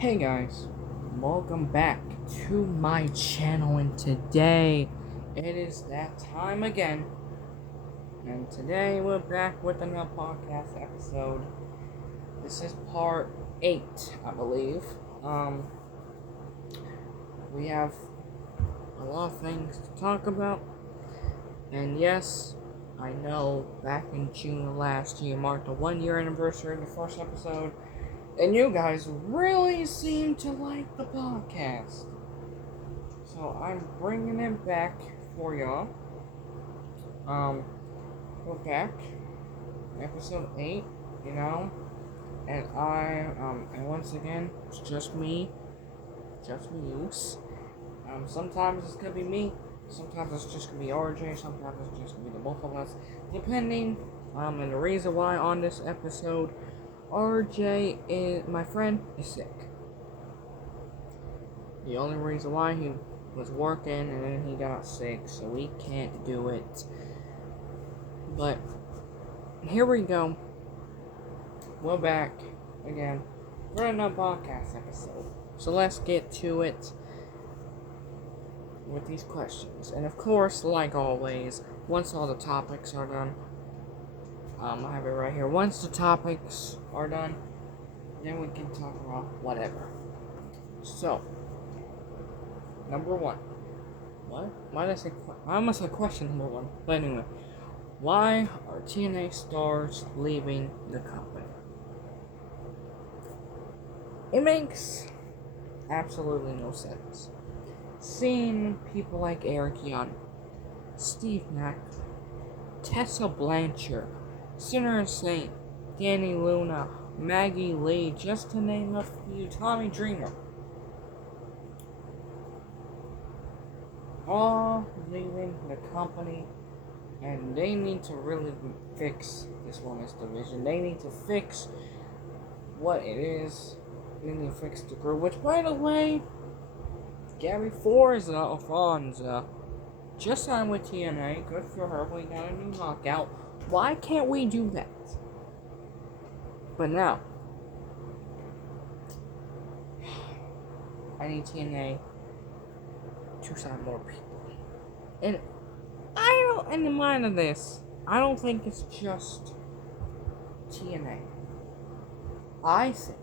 Hey guys, welcome back to my channel, and today it is that time again. And today we're back with another podcast episode. This is part 8, I believe. Um, we have a lot of things to talk about. And yes, I know back in June of last year marked the 1 year anniversary of the first episode. And you guys really seem to like the podcast. So I'm bringing it back for y'all. We're back, episode 8, you know, and and once again, it's just me, use. Sometimes it's gonna be me, sometimes it's just gonna be RJ, sometimes it's just gonna be the both of us, depending. And the reason why on this episode, RJ my friend, is sick. The only reason why he was working and then he got sick, so he can't do it. But here we go. We're back again for another podcast episode. So let's get to it with these questions. And of course, like always, once all the topics are done, I have it right here. Once the topics are done, then we can talk about whatever. So, number 1. What? Why did I say? I almost said question number 1. But anyway, why are TNA stars leaving the company? It makes absolutely no sense. Seeing people like Eric Young, Steve Mack, Tessa Blanchard, Sinner Saint, Danny Luna, Maggie Lee, just to name a few, Tommy Dreamer, all leaving the company, and they need to really fix this women's division. They need to fix what it is. They need to fix the group, which, by the way, Gabby Alfonso just signed with TNA. Good for her. We got a new knockout. Why can't we do that? But now, I need TNA to sign more people. And I don't, in the mind of this, I don't think it's just TNA. I think,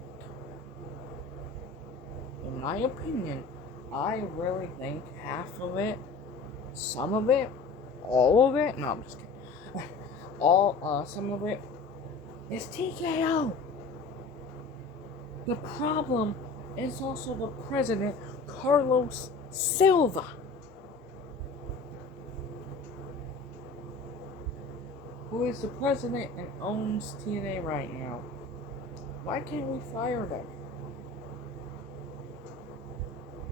in my opinion, I really think half of it, some of it, all of it, no, I'm just kidding. Some of it is TKO. The problem is also the president, Carlos Silva, who is the president and owns TNA right now. Why can't we fire them?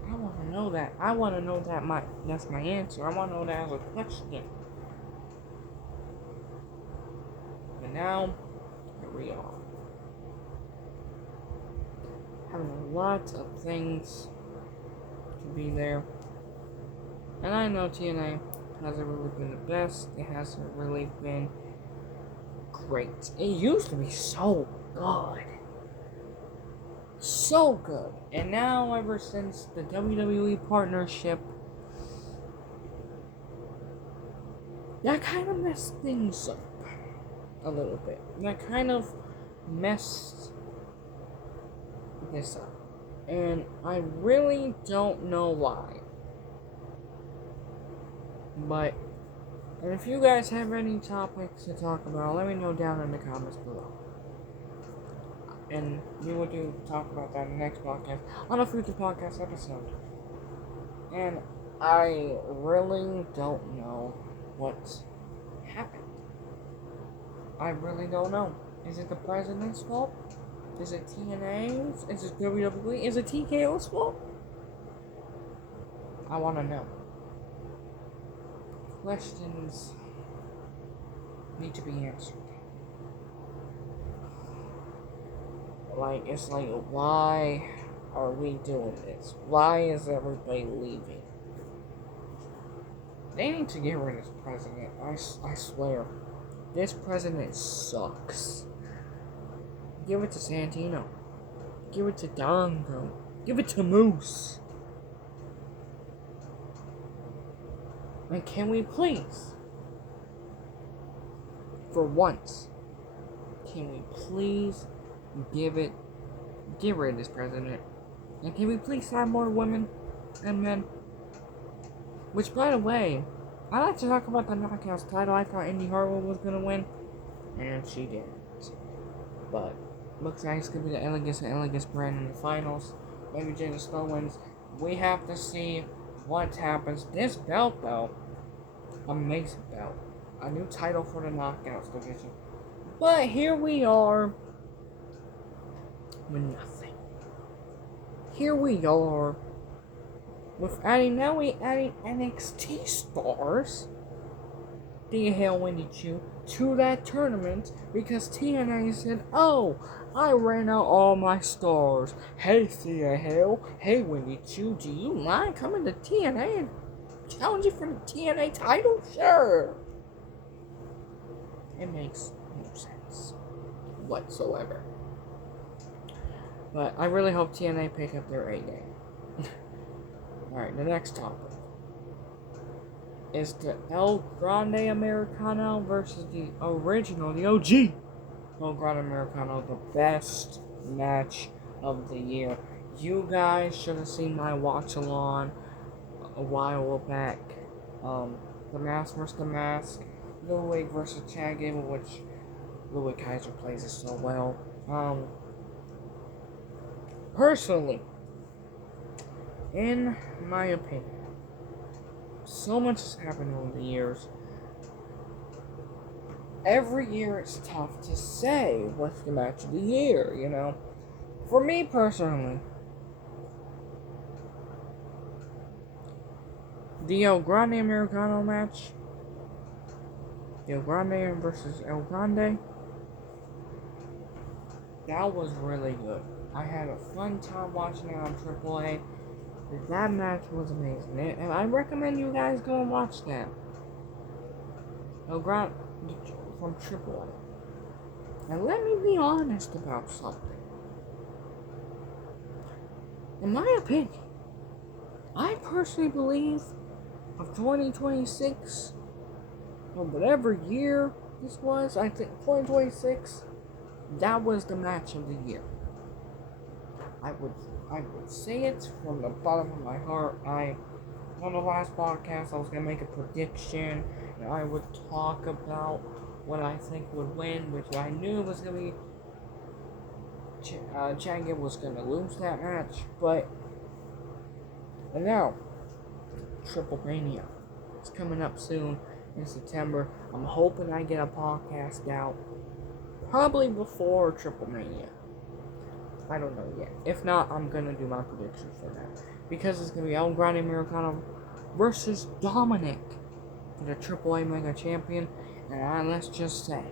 I want to know that. I want to know that. That's my answer. I want to know that as a question. But now, here we are. Having a lot of things to be there. And I know TNA hasn't really been the best. It hasn't really been great. It used to be so good. So good. And now, ever since the WWE partnership, that kind of messed things up a little bit. That kind of messed this up. And I really don't know why. But, and if you guys have any topics to talk about, let me know down in the comments below. And we will talk about that in the next podcast, on a future podcast episode. And I really don't know what happened. I really don't know. Is it the president's fault? Is it TNA's? Is it WWE? Is it TKO's fault? I want to know. Questions need to be answered. It's like, why are we doing this? Why is everybody leaving? They need to get rid of this president. I swear. This president sucks. Give it to Santino. Give it to Dongo. Give it to Moose. And can we please, for once, can we please get rid of this president? And can we please have more women and men? Which, by the way, I like to talk about the Knockouts title. I thought Indy Hartwell was going to win, and she didn't. But looks like it's going to be the Elegance and Elegance brand in the finals. Maybe Jada Snow wins. We have to see what happens. This belt, though, amazing belt. A new title for the Knockouts division. But here we are with nothing. Here we are with now we adding NXT stars. The hell Wendy Chu to that tournament because TNA said, "Oh, I ran out all my stars. Hey Thea Hale, hey Wendy Chu, do you mind coming to TNA and challenging for the TNA title?" Sure. It makes no sense whatsoever. But I really hope TNA pick up their A game. Alright, the next topic is the El Grande Americano versus the original, the OG El Grande Americano, the best match of the year. You guys should have seen my watch-along a while back. The Mask vs. The Mask, Ludwig versus Chad Gable, which Ludwig Kaiser plays it so well. Personally, in my opinion, so much has happened over the years. Every year it's tough to say what's the match of the year, you know. For me personally, the El Grande Americano match, El Grande versus El Grande, that was really good. I had a fun time watching it on AAA. That match was amazing, and I recommend you guys go and watch that. El Grande from AAA. And let me be honest about something. In my opinion, I personally believe of 2026, or whatever year this was, I think 2026, that was the match of the year. I would say it from the bottom of my heart. On the last podcast, I was going to make a prediction, and I would talk about what I think would win, which I knew was going to be Chad Gable was going to lose that match, and now, Triple Mania. It's coming up soon in September. I'm hoping I get a podcast out probably before Triple Mania. I don't know yet. If not, I'm gonna do my prediction for that. Because it's gonna be El Grande Americano versus Dominic for the AAA Mega Champion. And let's just say,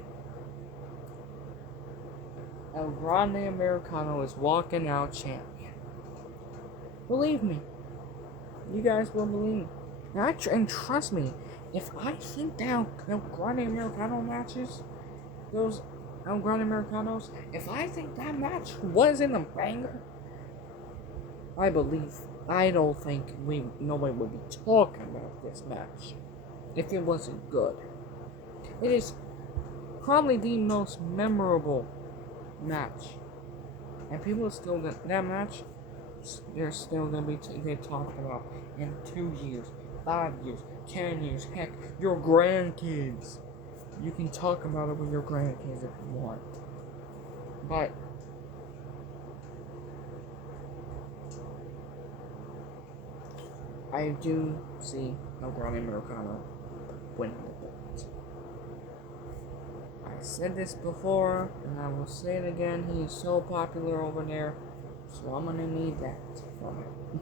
El Grande Americano is walking out champion. Believe me. You guys will believe. And trust me, if I think that El Grande Americano matches, those El Grande Americanos, if I think that match wasn't a banger, I don't think nobody would be talking about this match if it wasn't good. It is probably the most memorable match, and people are still that match. They're still gonna be talking about in 2 years, 5 years, 10 years. Heck, your grandkids. You can talk about it with your grandkids if you want. But I do see El Grande Americano winning the belt. I said this before, and I will say it again. He is so popular over there, so I'm gonna need that from him.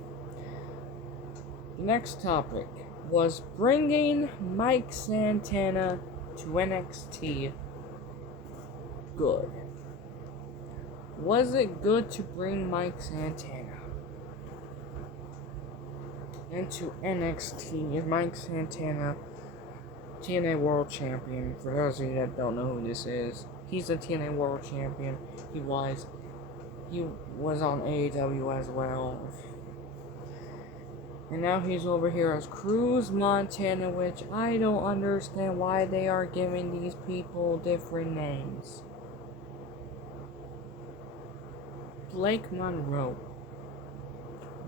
The next topic was bringing Mike Santana to NXT. Good. Was it good to bring Mike Santana into NXT? Is Mike Santana TNA World Champion? For those of you that don't know who this is, he's the TNA World Champion. He was he was on AEW as well. And now he's over here as Cruz Montana, which I don't understand why they are giving these people different names. Blake Monroe.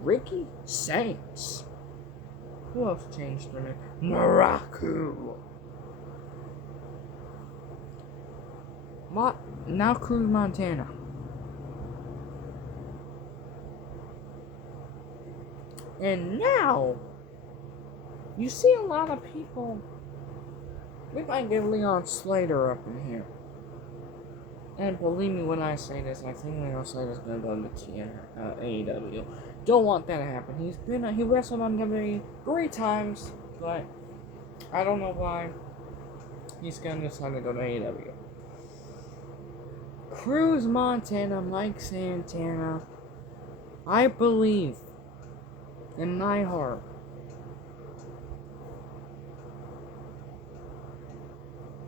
Ricky Saints. Who else changed their name? Muraku. Now Cruz Montana. And now, you see a lot of people. We might get Leon Slater up in here. And believe me when I say this, I think Leon Slater's gonna go to AEW. Don't want that to happen. He wrestled on WWE 3 times, but I don't know why he's gonna decide to go to AEW. Cruz Montana, Mike Santana. I believe in my heart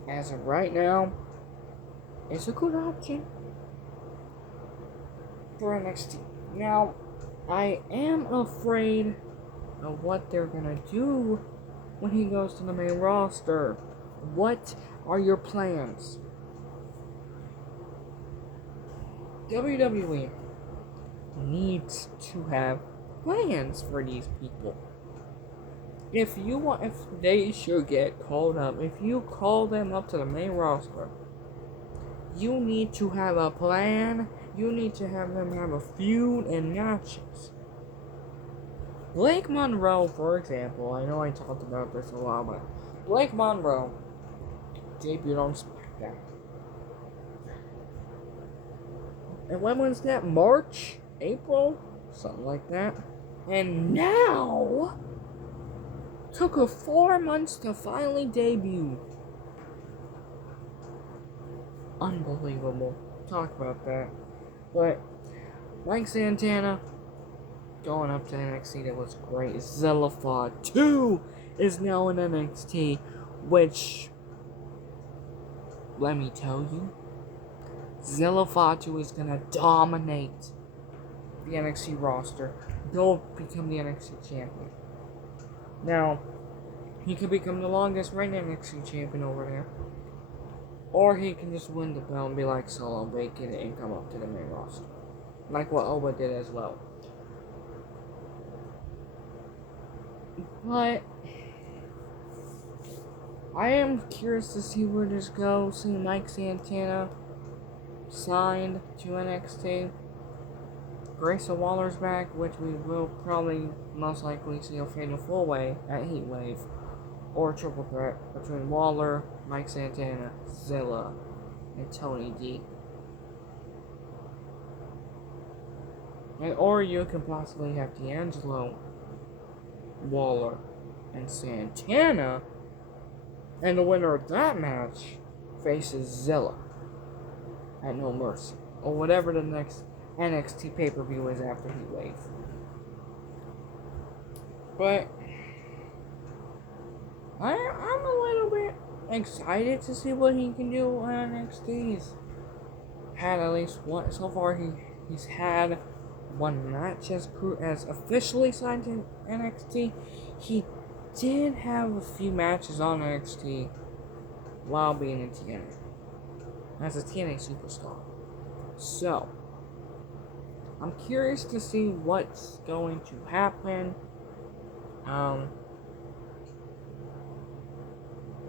as of right now, it's a good option for NXT. Now, I am afraid of what they're gonna do when he goes to the main roster. What are your plans? WWE needs to have plans for these people. If they should get called up, if you call them up to the main roster, you need to have a plan. You need to have them have a feud and matches. Blake Monroe, for example, I know I talked about this a while back. Blake Monroe debuted on SmackDown. And when was that? March? April? Something like that. And now, took her 4 months to finally debut. Unbelievable. Talk about that. But Mike Santana going up to NXT, that was great. Zilla 2 is now in NXT, which, let me tell you, Zilla 2 is gonna dominate the NXT roster. He'll become the NXT champion. Now, he could become the longest reigning NXT champion over there. Or he can just win the belt and be like Solo, vacate it, and come up to the main roster. Like what Oba did as well. But I am curious to see where this goes. See Mike Santana signed to NXT. Grayson Waller's back, which we will probably most likely see a fatal 4-way at Heatwave. Or a triple threat between Waller, Mike Santana, Zilla, and Tony D. Or you can possibly have D'Angelo, Waller, and Santana, and the winner of that match faces Zilla at No Mercy, or whatever the next NXT pay-per-view is after Heatwave. But I'm a little bit excited to see what he can do on NXT. He's had at least one so far. He's had one match as officially signed to NXT. He did have a few matches on NXT while being in TNA as a TNA superstar. So I'm curious to see what's going to happen.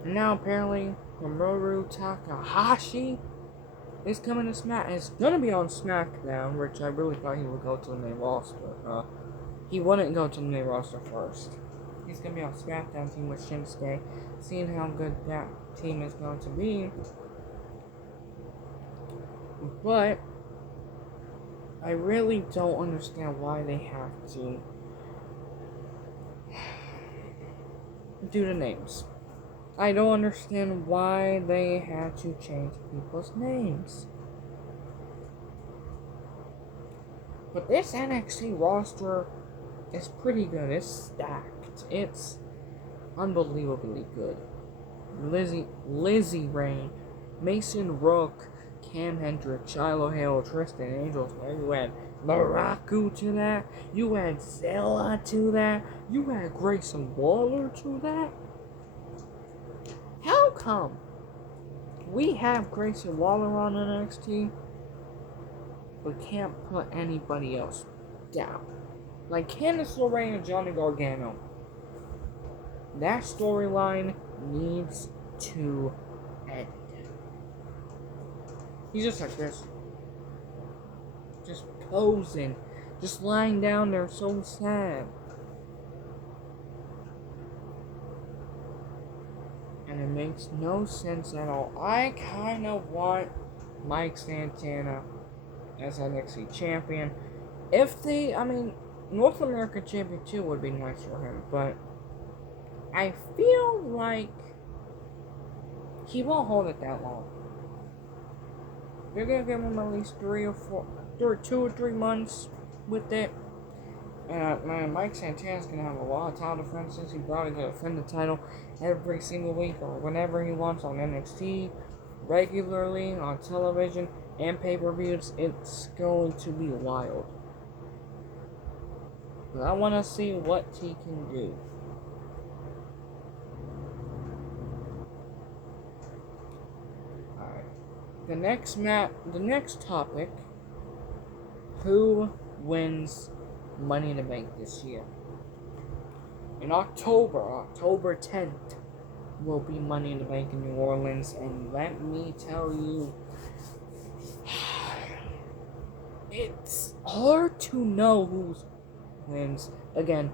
Now apparently Hiromu Takahashi is coming to is gonna be on SmackDown, which I really thought he would go to the main roster. He wouldn't go to the main roster first. He's gonna be on SmackDown team with Shinsuke, seeing how good that team is going to be. But I really don't understand why they have to do the names. I don't understand why they had to change people's names. But this NXT roster is pretty good. It's stacked. It's unbelievably good. Lizzie Rain, Mason Rook, Cam Hendricks, Shiloh Hale, Tristan Angels. You add Maraku to that. You add Zella to that. You add Grayson Waller to that. How come we have Grayson Waller on NXT, but can't put anybody else down? Like Candice LeRae and Johnny Gargano. That storyline needs to end. He's just like this. Just posing. Just lying down there so sad. And it makes no sense at all. I kind of want Mike Santana as NXT champion. If they, North American champion too would be nice for him, but I feel like he won't hold it that long. They're gonna give him at least 2 or 3 months with it. And Mike Santana's gonna have a lot of title defenses. He's probably gonna defend the title every single week or whenever he wants on NXT, regularly on television and pay-per-views. It's going to be wild. But I want to see what he can do. Alright. The next topic. Who wins Money in the Bank this year? In October 10th, will be Money in the Bank in New Orleans, and let me tell you, it's hard to know who wins. Again,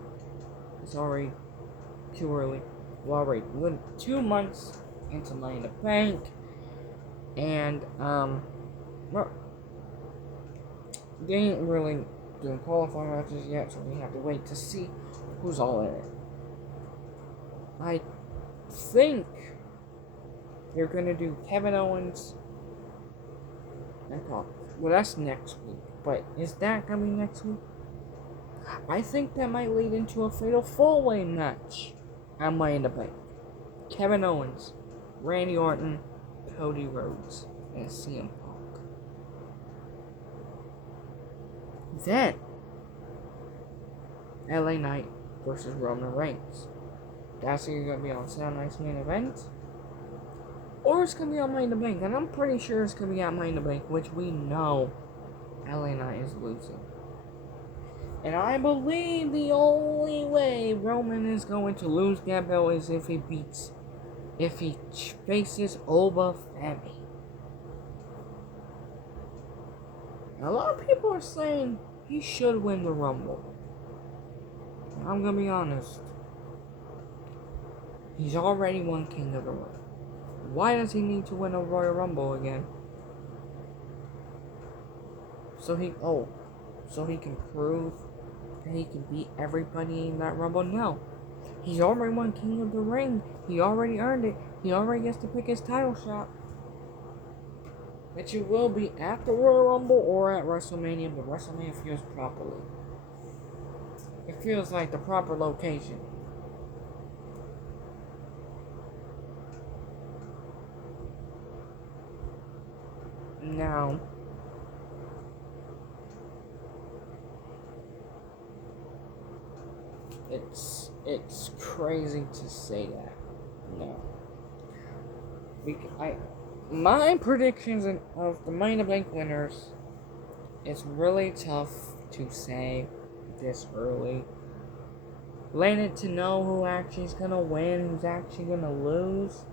it's already too early. We're already 2 months into Money in the Bank, and they ain't really doing qualifying matches yet, so we have to wait to see who's all in it. I think they're gonna do Kevin Owens and Paul. Well, that's next week, but is that gonna be next week? I think that might lead into a fatal 4-way match at Money in the Bank. Kevin Owens, Randy Orton, Cody Rhodes, and CM Punk. Then, LA Knight versus Roman Reigns. That's either going to be on Saturday Night's Main Event, or it's going to be on Money in the Bank. And I'm pretty sure it's going to be on Money in the Bank, which we know LA Knight is losing. And I believe the only way Roman is going to lose that belt is if he faces Oba Femi. A lot of people are saying he should win the Rumble. I'm gonna be honest. He's already won King of the Ring. Why does he need to win a Royal Rumble again? So he can prove that he can beat everybody in that Rumble? No. He's already won King of the Ring. He already earned it. He already gets to pick his title shot. Which it will be at the Royal Rumble or at WrestleMania, but WrestleMania feels properly. It feels like the proper location. Now, it's crazy to say that. No. My predictions of the Money in the Bank winners is really tough to say this early. Letting to know who actually is gonna win, who's actually gonna lose.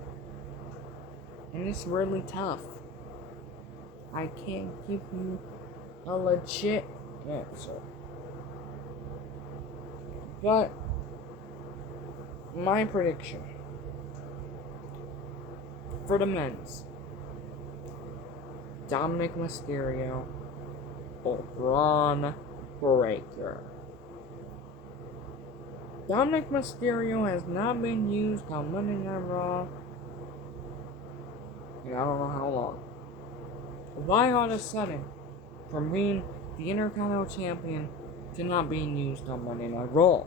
And it's really tough. I can't give you a legit answer. But my prediction for the men's: Dominic Mysterio or Braun Breaker. Dominic Mysterio has not been used on Monday Night Raw in I don't know how long. Why all of a sudden, from being the Intercontinental Champion to not being used on Monday Night Raw?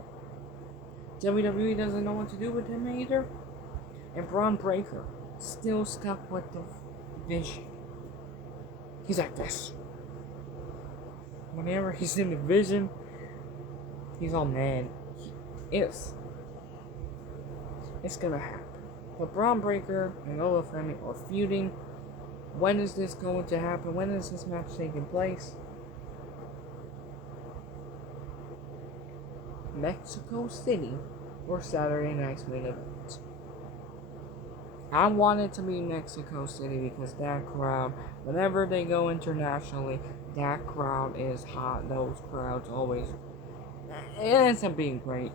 WWE doesn't know what to do with him either. And Braun Breaker still stuck with the vision. He's like this. Whenever he's in the vision, he's all mad. It's gonna happen. But Braun Breaker and Ola Femi are feuding. When is this going to happen? When is this match taking place? Mexico City or Saturday night's main event. I want it to be Mexico City because that crowd, whenever they go internationally, that crowd is hot. Those crowds always, it ends up being great.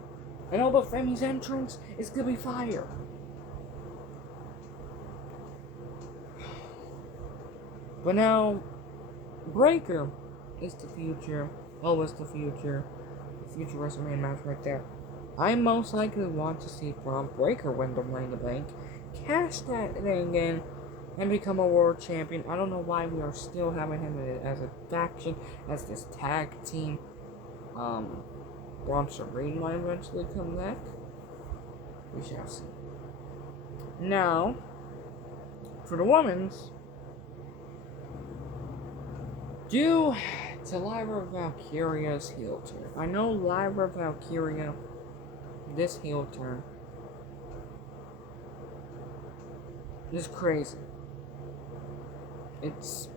And Ola Femi's entrance is gonna be fire. But now, Breaker is the future. Always the future. The future WrestleMania match right there. I most likely want to see Braun Breaker win the Money in the Bank, cash that thing in, and become a world champion. I don't know why we are still having him as a faction, as this tag team. Braun Serene might eventually come back. We shall see. Now, for the women's, due to Lyra Valkyria's heel turn. I know Lyra Valkyria, this heel turn is crazy. It's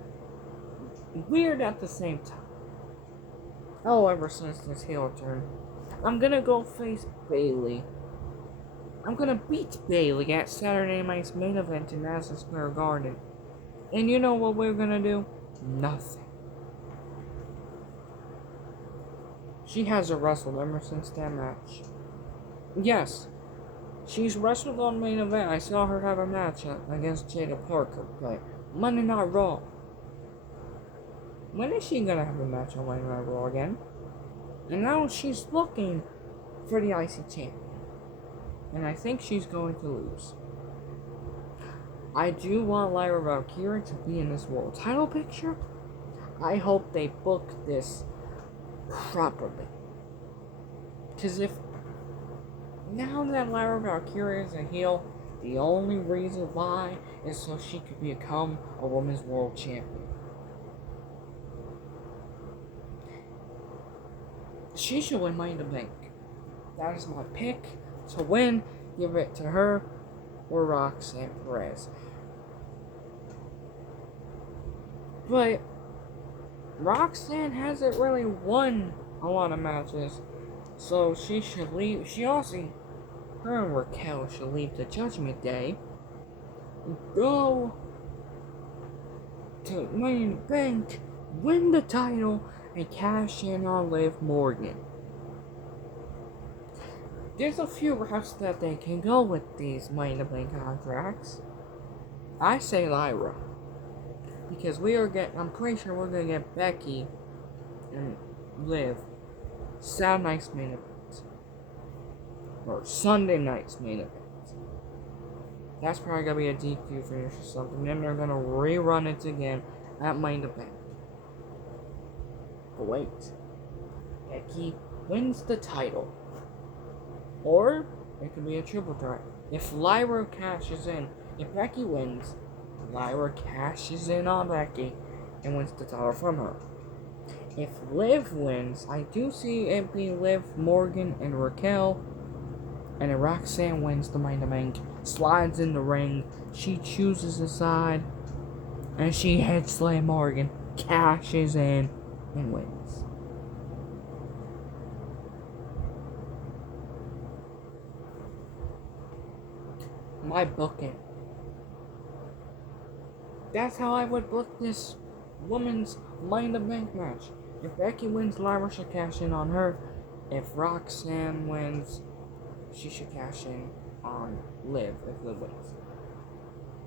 weird at the same time. However, since this heel turn, I'm gonna go face Bayley. I'm gonna beat Bayley at Saturday night's main event in Madison Square Garden. And you know what we're gonna do? Nothing. She hasn't wrestled ever since that match. Yes, she's wrestled on main event. I saw her have a match against Jada Parker, but Monday Night Raw. When is she gonna have a match on Monday Night Raw again? And now she's looking for the IC champion. And I think she's going to lose. I do want Lyra Valkyria to be in this world title picture. I hope they book this properly. Because if now that Lyra Valkyria is a heel, the only reason why is so she could become a women's world champion. She should win Money in the Bank. That is my pick to win. Give it to her or Roxanne Perez. But Roxanne hasn't really won a lot of matches, so she should leave. Her and Raquel should leave the Judgment Day and go to Money in the Bank, win the title, and cash in on Liv Morgan. There's a few routes that they can go with these Money in the Bank contracts. I say Lyra. Because I'm pretty sure we're gonna get Becky and Liv Saturday night's main event. Or Sunday night's main event. That's probably gonna be a DQ finish or something. Then they're gonna rerun it again at Money in the Bank. But wait. Becky wins the title. Or it could be a triple threat. If Lyra cashes in, if Becky wins, Lyra cashes in on Becky and wins the title from her. If Liv wins, I do see it being Liv, Morgan, and Raquel. And then Roxanne wins the Money in the Bank, slides in the ring, she chooses a side, and she hits Liv Morgan, cashes in, and wins. My booking. That's how I would book this women's Money in the Bank match. If Becky wins, Lyra should cash in on her. If Roxanne wins, she should cash in on Liv if Liv wins.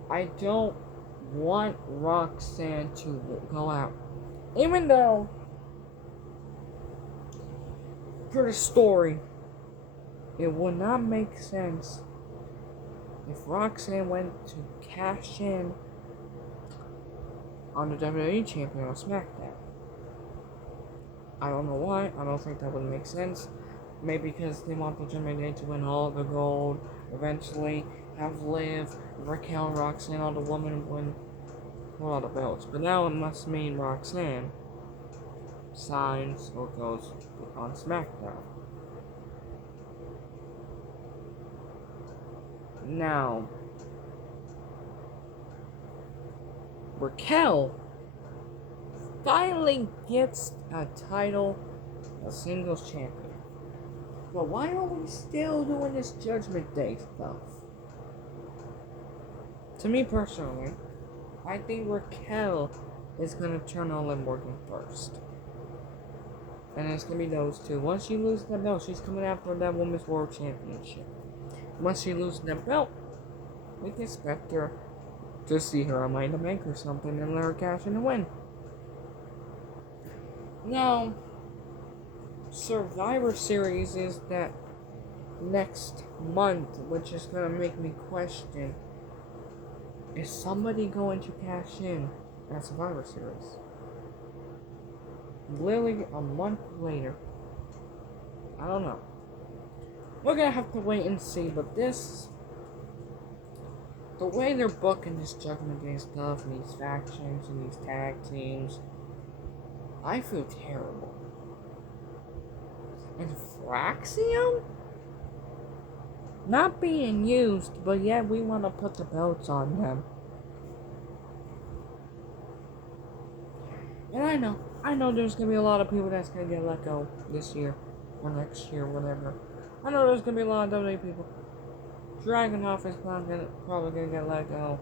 I don't want Roxanne to go out. Even though, for the story, it would not make sense if Roxanne went to cash in on the WWE champion on SmackDown. I don't know why. I don't think that would make sense. Maybe because they want the Judgment Day to win all the gold. Eventually, have Liv, Raquel, and Roxanne, all the women win a lot of belts. But now it must mean Roxanne signs or goes on SmackDown. Now, Raquel finally gets a title, a singles champion. But why are we still doing this Judgment Day stuff? To me personally, I think Raquel is gonna turn on Liv Morgan first. And it's gonna be those two. Once she loses that belt, she's coming after that Women's World Championship. Once she loses that belt, we can expect her to see her on Money in the Bank or something and let her cash in and win. Now, Survivor Series is that next month, which is gonna make me question, is somebody going to cash in at Survivor Series? Literally a month later. I don't know. We're gonna have to wait and see, but this, the way they're booking this Judgment Day stuff and these factions and these tag teams, I feel terrible. And Fraxium? Not being used, but yet we want to put the belts on them. And I know there's going to be a lot of people that's going to get let go this year, or next year, whatever. I know there's going to be a lot of WWE people. Dragunov is probably going to get let go.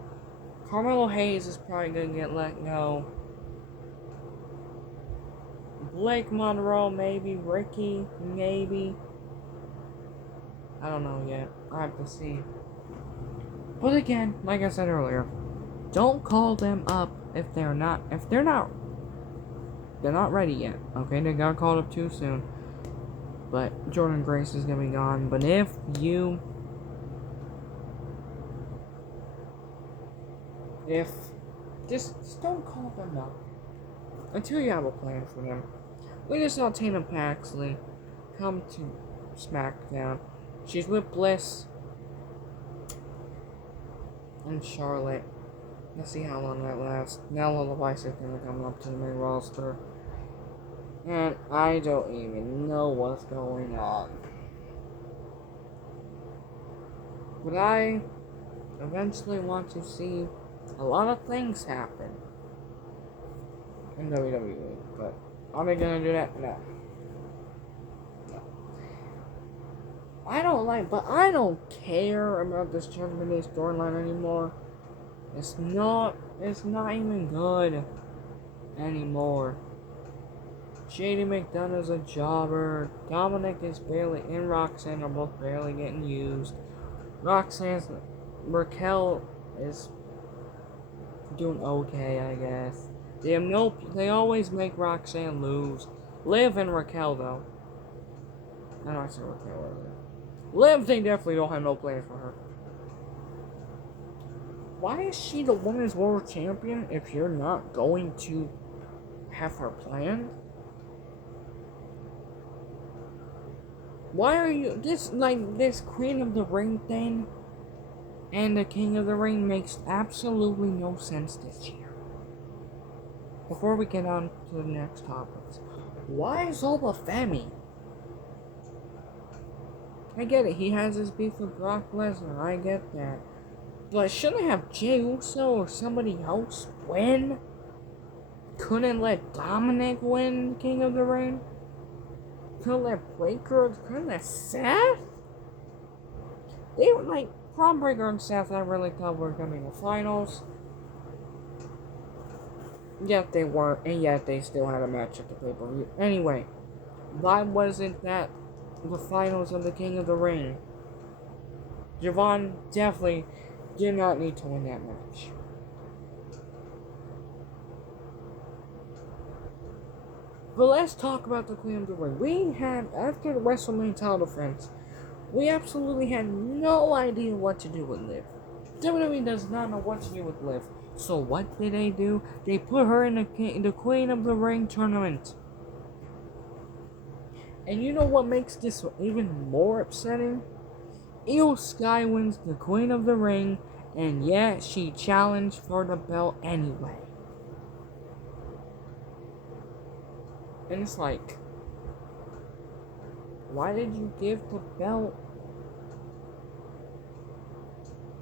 Carmelo Hayes is probably going to get let go. Blake Monroe, maybe. Ricky, maybe. I don't know yet. I have to see. But again, like I said earlier, don't call them up if they're not ready yet. Okay, they got called up too soon. But Jordan Grace is gonna be gone. But if you just don't call them up until you have a plan for them. We just saw Tina Paxley come to SmackDown. She's with Bliss and Charlotte. Let's see how long that lasts. Now Lullaby is gonna come up to the main roster. And I don't even know what's going on. But I eventually want to see a lot of things happen in WWE. But are they gonna do that? No. I don't care about this Judgment Day storyline anymore. It's not even good anymore. JD McDonough's a jobber. Dominic is barely, and Roxanne are both barely getting used. Raquel is doing okay, I guess. They always make Roxanne lose. Liv and Raquel, though. I know I said Raquel earlier. Liv, they definitely don't have no plans for her. Why is she the Women's World Champion if you're not going to have her planned? Why are you this Queen of the Ring thing and the King of the Ring makes absolutely no sense this year. Before we get on to the next topics, why is Oba Femi? I get it, he has his beef with Brock Lesnar, I get that. But shouldn't have Jey Uso or somebody else win? Couldn't let Dominic win King of the Ring? Couldn't let Breaker, couldn't let Seth? They were like, Braun Breaker and Seth, I really thought were going to be the finals. Yet they weren't, and yet they still had a match at the pay-per-view. Anyway, why wasn't that the finals of the King of the Ring? Javon definitely did not need to win that match. But let's talk about the Queen of the Ring. We had, after the WrestleMania title defense, we absolutely had no idea what to do with Liv. WWE does not know what to do with Liv. So what did they do? They put her in the Queen of the Ring tournament. And you know what makes this even more upsetting? Io Sky wins the Queen of the Ring, and yet she challenged for the belt anyway. And it's like, why did you give the belt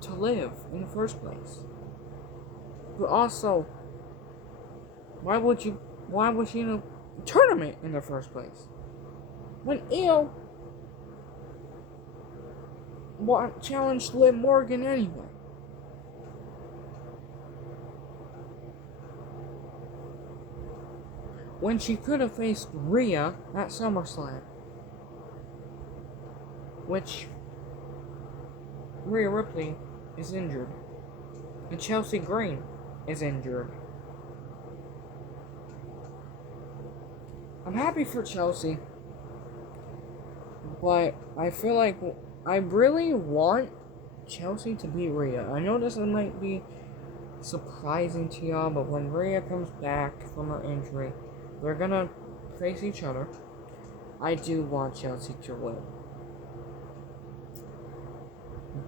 to Liv in the first place? But also, why was she in a tournament in the first place? When Io challenged Liv Morgan anyway. When she could have faced Rhea at SummerSlam. Which Rhea Ripley is injured. And Chelsea Green is injured. I'm happy for Chelsea. But I feel like I really want Chelsea to beat Rhea. I know this might be surprising to y'all, but when Rhea comes back from her injury, they're gonna face each other. I do want Chelsea to win.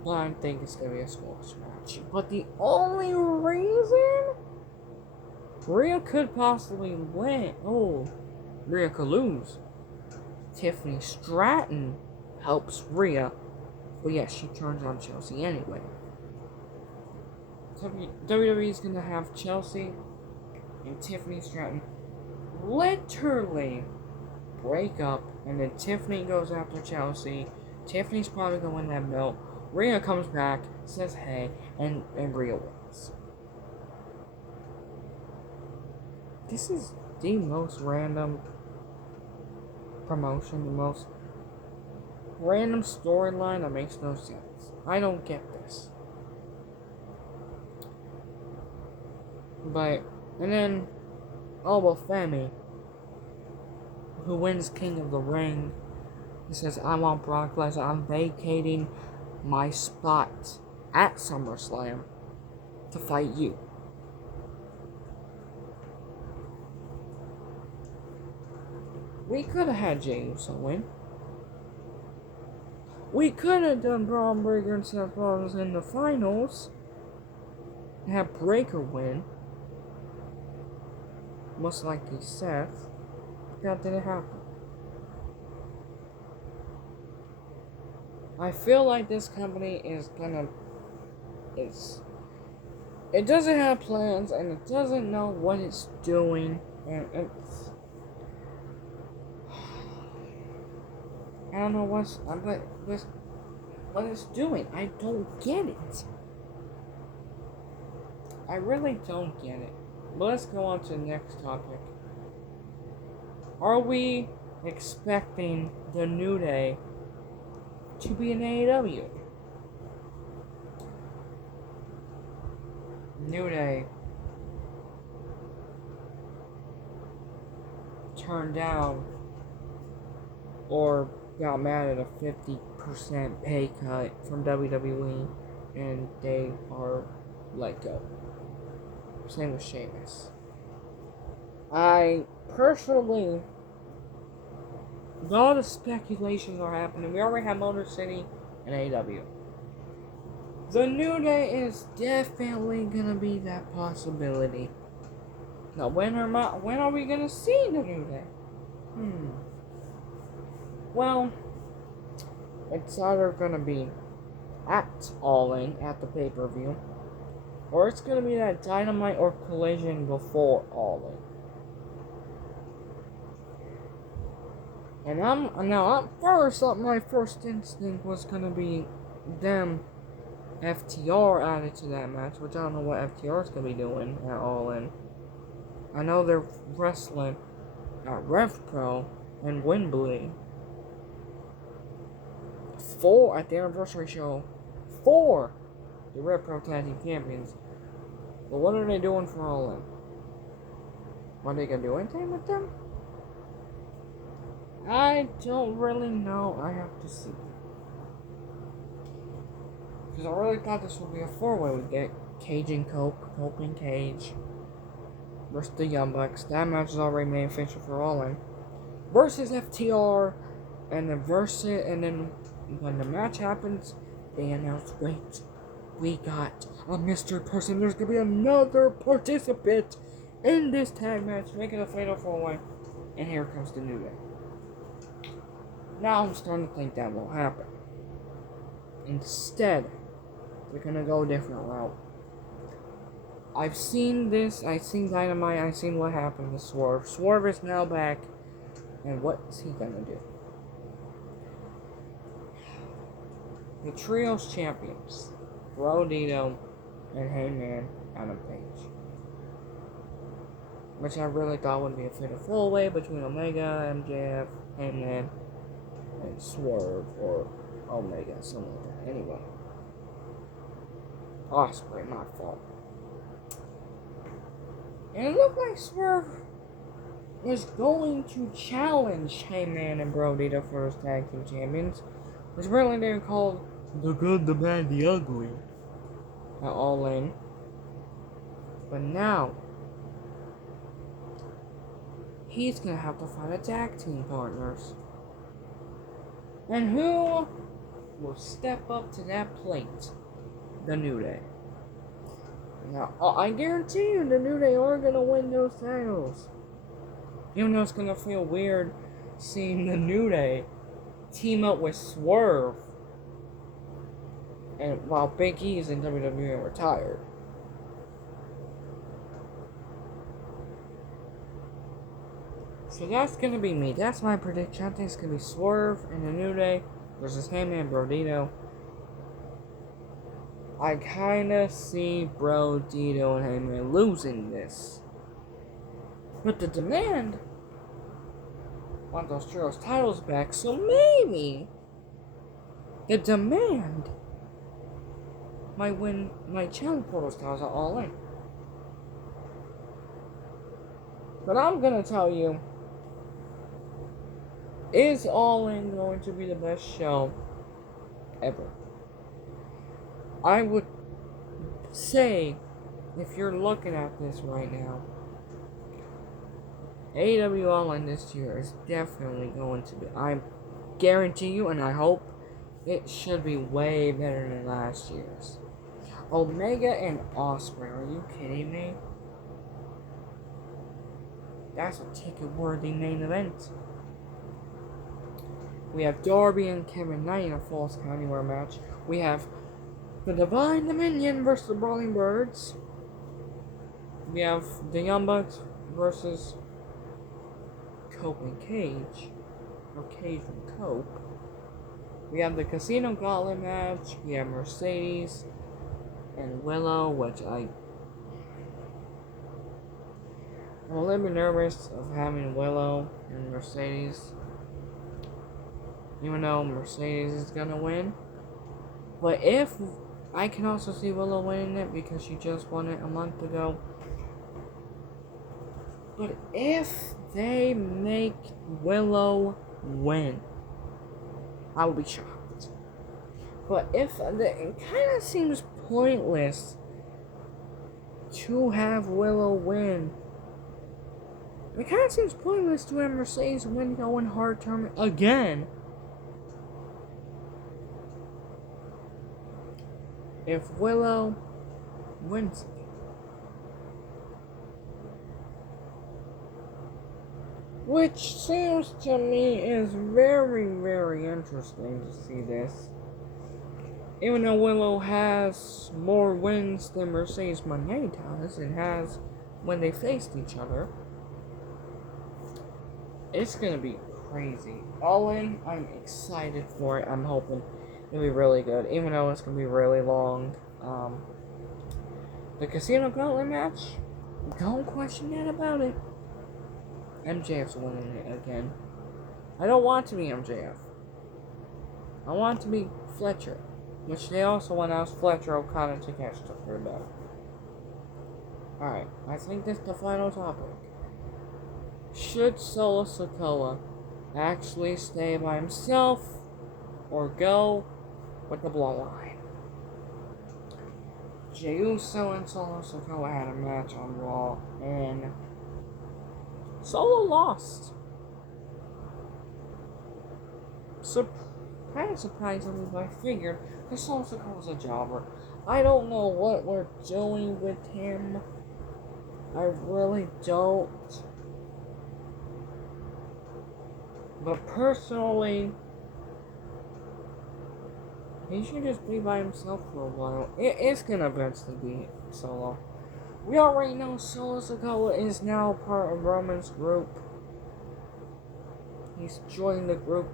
But I think it's gonna be a squash match. But the only reason Rhea could possibly win, Rhea could lose. Tiffany Stratton helps Rhea. But yes, she turns on Chelsea anyway. WWE is gonna have Chelsea and Tiffany Stratton literally break up, and then Tiffany goes after Chelsea. Tiffany's probably gonna win that belt. Rhea comes back, says hey, and Rhea wins. This is the most random promotion, the most random storyline that makes no sense. I don't get this. But, and then, Femi, who wins King of the Ring, he says, I want Brock Lesnar. I'm vacating my spot at SummerSlam to fight you. We could have had Jey Uso win. We could have done Braun Breaker and Seth Rollins in the finals and have Breaker win. Most likely Seth. That didn't happen. I feel like this company is gonna... It doesn't have plans, and it doesn't know what it's doing, and it's... I don't know what it's doing. I don't get it. I really don't get it. But let's go on to the next topic. Are we expecting the New Day to be in AEW? New Day turned down or got mad at a 50% pay cut from WWE, and they are let go. Same with Sheamus. I personally, all the speculations are happening. We already have Motor City and AEW. The New Day is definitely gonna be that possibility. Now, when are we gonna see the New Day? Well, it's either gonna be at All In at the pay-per-view, or it's gonna be that Dynamite or Collision before All In. And my first instinct was gonna be them FTR added to that match, which I don't know what FTR is gonna be doing at All In. I know they're wrestling at Rev Pro and Wembley at the anniversary show for the Rev Pro Tag Team Champions. But what are they doing for All In? Are they gonna do anything with them? I don't really know. I have to see. Because I really thought this would be a four-way. We'd get Cage and Cope and Cage versus the Young Bucks. That match is already made official for All In. Versus FTR, and then when the match happens, they announce, wait, we got a mystery person. There's gonna be another participant in this tag match, make it a fatal four-way. And here comes the New Day. Now I'm starting to think that will happen. Instead, they're gonna go a different route. I've seen this, I've seen Dynamite, I've seen what happened to Swerve. Swerve is now back, and what is he gonna do? The Trios champions, Bro Dito and Hangman Adam Page. Which I really thought would be a fatal four-way between Omega, MJF, Hangman, and Swerve, or Omega, something like that. Anyway. Ospreay, my fault. And it looked like Swerve was going to challenge Hangman and Bro Dito for his tag team champions. Which apparently they're called The Good, the Bad, the Ugly at All In. But now, he's gonna have to find a tag team partners. And who will step up to that plate? The New Day. Now, I guarantee you the New Day are gonna win those titles. Even though it's gonna feel weird seeing the New Day team up with Swerve, and while Big E is in WWE retired. So that's gonna be me. That's my prediction. I think it's gonna be Swerve and the New Day versus Hangman and Bro Dito. I kinda see Bro Dito and Hangman losing this. But the Demand want those Trios titles back, so maybe the Demand might win my Challenge Portals titles at All In. But I'm gonna tell you, is All In going to be the best show ever? I would say, if you're looking at this right now, AEW All In this year is definitely going to be, I guarantee you, and I hope, it should be way better than last year's. Omega and Ospreay, are you kidding me? That's a ticket-worthy main event. We have Darby and Kevin Knight in a Falls Count Anywhere match. We have the Divine Dominion versus the Brawling Birds. We have the Young Bucks versus Cope and Cage. Or Cage and Cope. We have the Casino Gauntlet match. We have Mercedes and Willow, which I'm a little bit nervous of having Willow and Mercedes. Even though Mercedes is gonna win. But if I can also see Willow winning it because she just won it a month ago. But if they make Willow win, I will be shocked. But if it kind of seems pointless to have Willow win. It kind of seems pointless to have Mercedes win the Owen Hart tournament again. If Willow wins it. Which seems to me is very, very interesting to see this. Even though Willow has more wins than Mercedes Moné does, and has when they faced each other. It's gonna be crazy. All In, I'm excited for it. I'm hoping it'll be really good, even though it's gonna be really long. The Casino Gauntlet match, don't question that about it. MJF's winning it again. I don't want to be MJF. I want to be Fletcher, which they also announced Fletcher, O'Connor, and Takeshita for that. Alright, I think this is the final topic. Should Solo Sikoa actually stay by himself or go with the Bloodline? Jey Uso and Solo Sikoa had a match on Raw, and Solo lost. Kind of surprisingly, but I figured because Solo Sikoa was a jobber. I don't know what we're doing with him. I really don't. But personally, he should just be by himself for a while. It's gonna eventually be Solo. We already know Solo Sikoa is now part of Roman's group. He's joined the group.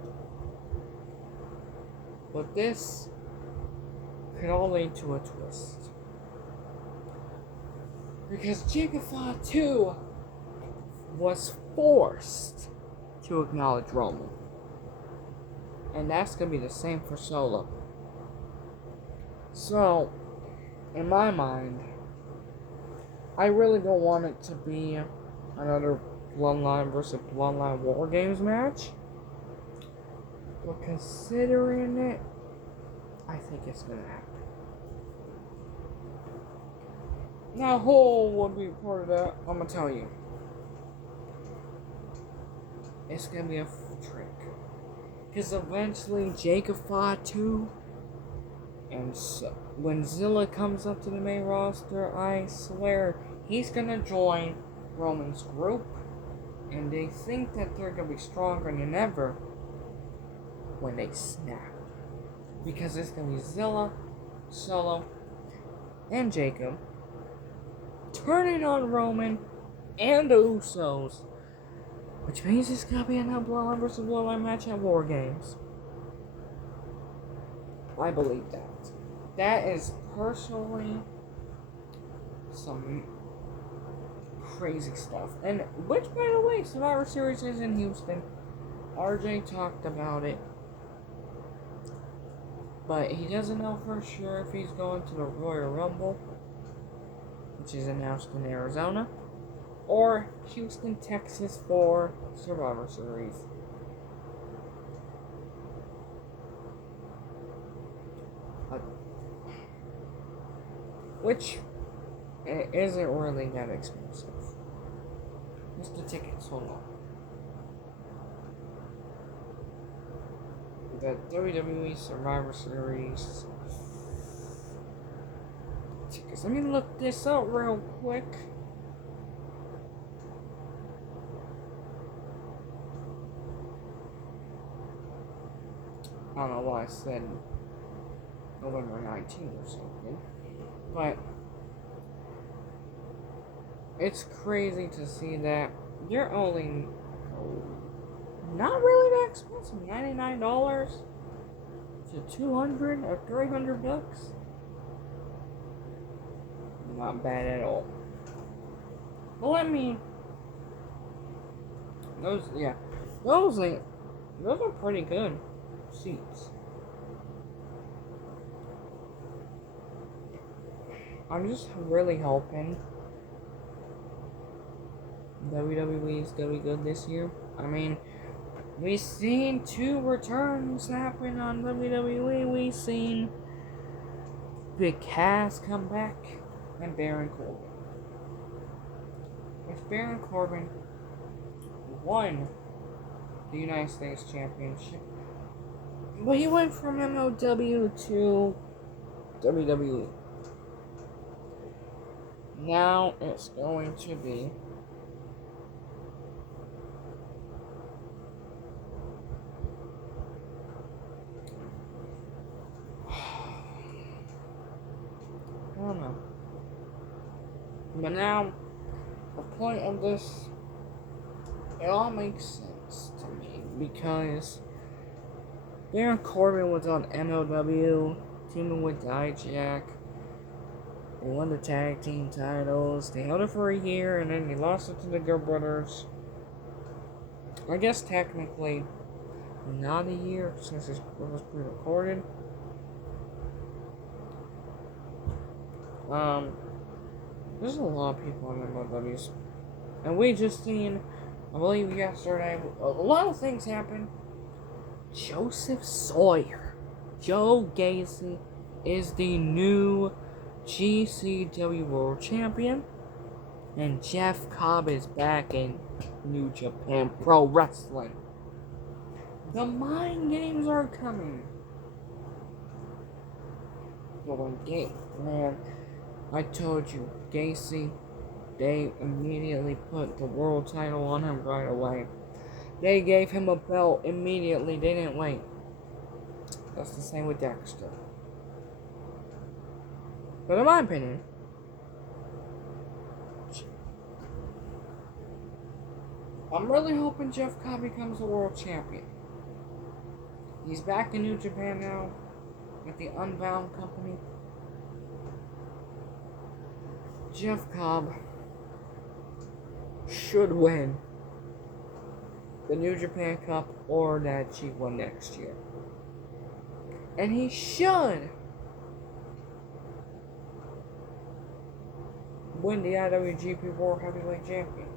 But this could all lead to a twist. Because Jacob Fatu was forced to acknowledge Roman. And that's going to be the same for Solo. So, in my mind, I really don't want it to be another Bloodline versus Bloodline War Games match. But considering it, I think it's going to happen. Now, who will be part of that? I'm going to tell you. It's going to be a trick. Because eventually, Jacob Fatu, and so, when Zilla comes up to the main roster, I swear, he's going to join Roman's group. And they think that they're going to be stronger than ever when they snap. Because it's going to be Zilla, Solo, and Jacob turning on Roman and the Usos, which means it's gonna be another Bloodline vs. Bloodline match at War Games. I believe that. That is personally some crazy stuff. And which, by the way, Survivor Series is in Houston. RJ talked about it. But he doesn't know for sure if he's going to the Royal Rumble, which is announced in Arizona, or Houston, Texas for Survivor Series. Which isn't really that expensive. Just the tickets, hold on. The WWE Survivor Series tickets. Let me look this up real quick. I don't know why I said November 19th or something. But it's crazy to see that they're only not really that expensive. $99 to $200 or $300. Not bad at all. Well, I mean, those are pretty good seats. I'm just really hoping WWE is gonna be good this year. I mean, we've seen 2 returns happen on WWE. We've seen Big Cass come back and Baron Corbin. Which Baron Corbin won the United States Championship, but he went from MLW to WWE. Now it's going to be I don't know. But now the point of this, it all makes sense to me because Baron Corbin was on MLW teaming with Dijak. They won the tag team titles. They held it for a year and then they lost it to the Good Brothers. I guess technically not a year since it was pre-recorded. There's a lot of people on MLWs. And we just seen, I believe yesterday, a lot of things happened. Joseph Sawyer, Joe Gacy, is the new GCW World Champion. And Jeff Cobb is back in New Japan Pro Wrestling. The mind games are coming. Man, I told you, Gacy, they immediately put the world title on him right away. They gave him a belt immediately. They didn't wait. That's the same with Dexter. But in my opinion, I'm really hoping Jeff Cobb becomes a world champion. He's back in New Japan now with the Unbound company. Jeff Cobb should win the New Japan Cup or that G1 next year. And he should win the IWGP World Heavyweight Champion.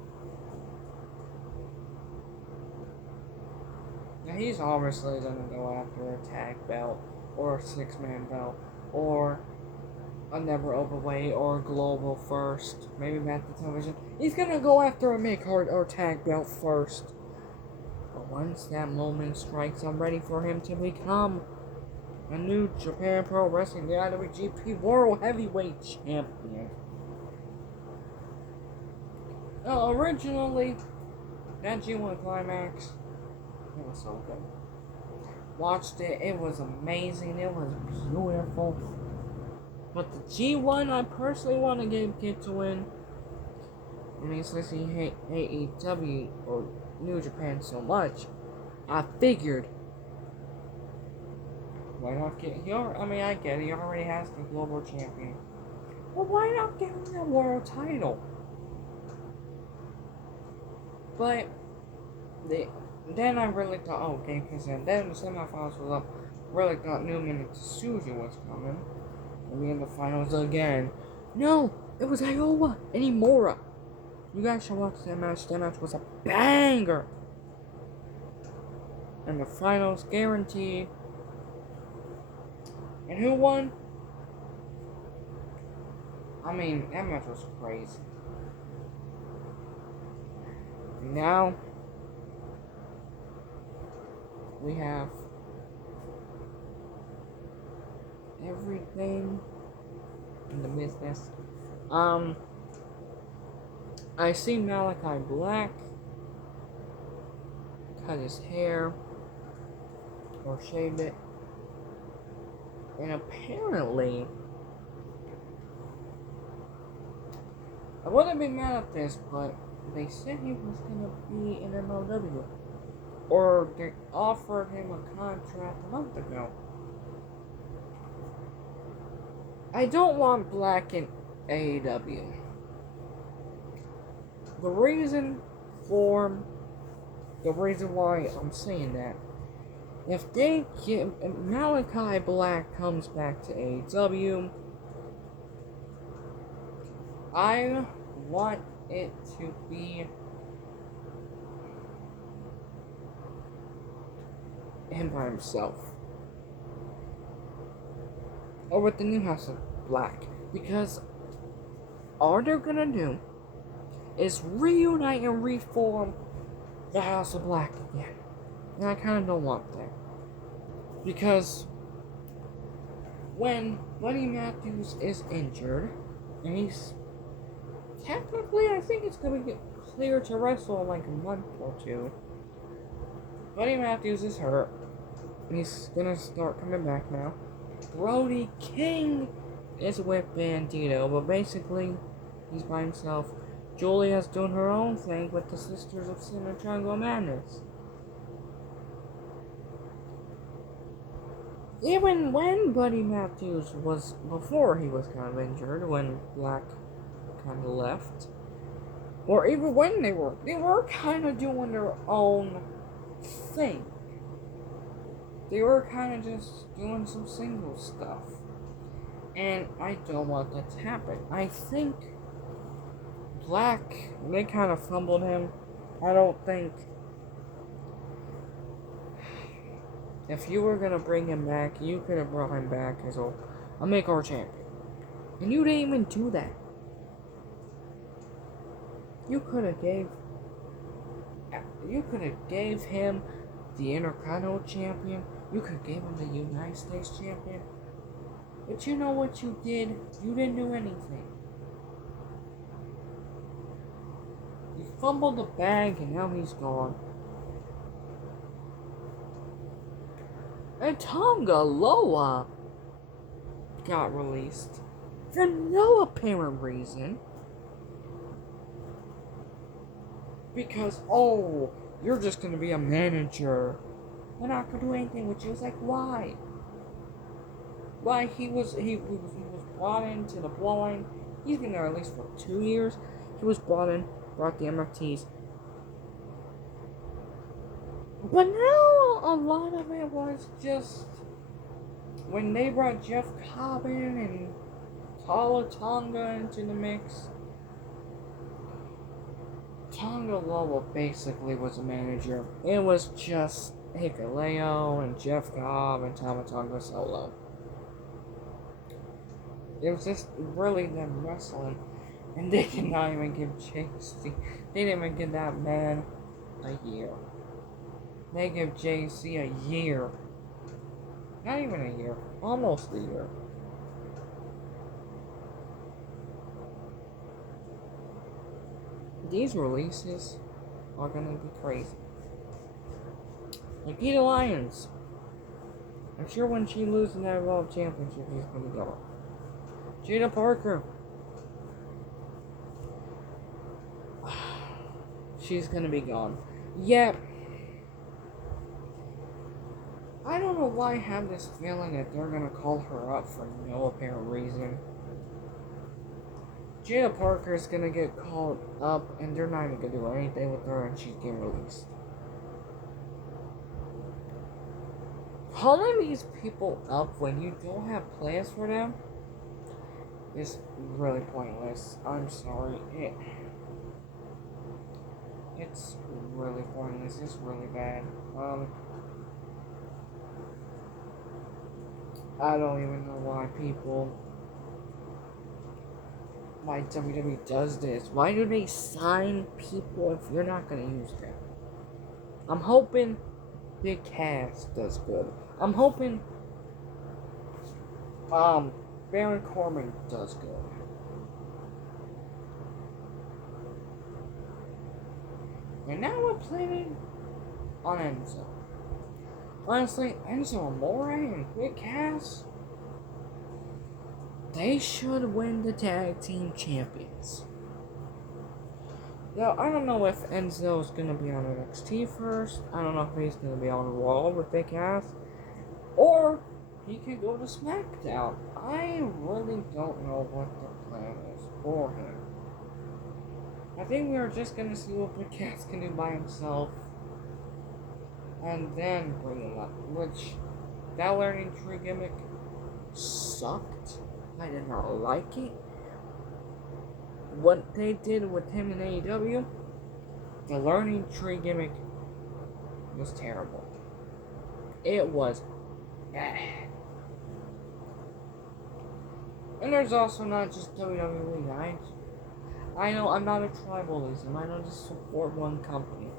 Now he's obviously gonna go after a tag belt or a 6-man belt or a never overweight or a global first, maybe back to television. He's gonna go after a mid-card or tag belt first. But once that moment strikes, I'm ready for him to become a New Japan Pro Wrestling, the IWGP World Heavyweight Champion. Now, originally, that G1 Climax, it was so good. Watched it, it was amazing, it was beautiful. But the G1, I personally want to give Kid to win. I mean, since he hate AEW or New Japan so much, I figured, why not get here? I mean, I get it, he already has the global champion. Well, why not give him the world title? But then I really thought, oh, okay, because then the semifinals was up. Really thought Newman and Tsuji was coming. And we in the finals again. No, it was Iowa and Imura. You guys should watch that match. That match was a banger. And the finals guaranteed. And who won? I mean, that match was crazy. Now we have everything in the business. I see Malachi Black cut his hair or shaved it, and apparently I wouldn't be mad at this, but they said he was gonna be in MLW, or they offered him a contract a month ago. I don't want Black in AEW. The reason why I'm saying that, if Malachi Black comes back to AEW, I want it to be him by himself, or with the new House of Black, because all they're gonna do is reunite and reform the House of Black again, and I kind of don't want that, because when Buddy Matthews is injured, and he's technically, I think it's gonna get clear to wrestle in like a month or two. Buddy Matthews is hurt. He's gonna start coming back now. Brody King is with Bandito, but basically, he's by himself. Julia's doing her own thing with the Sisters of Sin and Triangle Madness. Even when Buddy Matthews was, before he was kind of injured, when Black kind of left, or even when they were kind of doing their own thing. They were kind of just doing some single stuff, and I don't want that to happen. I think Black, they kind of fumbled him. I don't think, if you were gonna bring him back, you could have brought him back as a make-or champion, and you didn't even do that. You could have gave him the Intercontinental Champion. You could have gave him the United States Champion. But you know what you did? You didn't do anything. You fumbled the bag and now he's gone. And Tonga Loa got released for no apparent reason. Because, oh, you're just gonna be a manager. We're not gonna do anything with you. It's like, why? Why he was brought into the bloodline. He's been there at least for 2 years. He was brought the MFTs. But now a lot of it was just when they brought Jeff Cobb in and Tala Tonga into the mix. Tonga Loa basically was a manager. It was just Hikuleo and Jeff Cobb and Tama Tonga solo. It was just really them wrestling. And they did not even give JC. They didn't even give that man a year. They give JC a year. Not even a year. Almost a year. These releases are gonna be crazy. Nikita Lyons. I'm sure when she loses that World Championship, she's gonna be gone. Jada Parker. She's gonna be gone. Yeah. I don't know why I have this feeling that they're gonna call her up for no apparent reason. Jada Parker's gonna get called up and they're not even gonna do anything with her and she's getting released. Calling these people up when you don't have plans for them is really pointless. I'm sorry. It's really pointless. It's really bad. I don't even know why WWE does this. Why do they sign people if you're not gonna use them? I'm hoping Big Cass does good. I'm hoping Baron Corbin does good. And now we're planning on Enzo. Honestly, Enzo Amore and Big Cass, they should win the tag team champions. Now, I don't know if Enzo is going to be on NXT first. I don't know if he's going to be on Raw with Big Cass. Or he can go to SmackDown. I really don't know what the plan is for him. I think we are just going to see what Big Cass can do by himself. And then bring him up. Which, that learning tree gimmick sucked. I did not like it. What they did with him in AEW, the learning tree gimmick was terrible. It was bad. And there's also not just WWE, guys. I know I'm not a tribalism. I don't just support one company.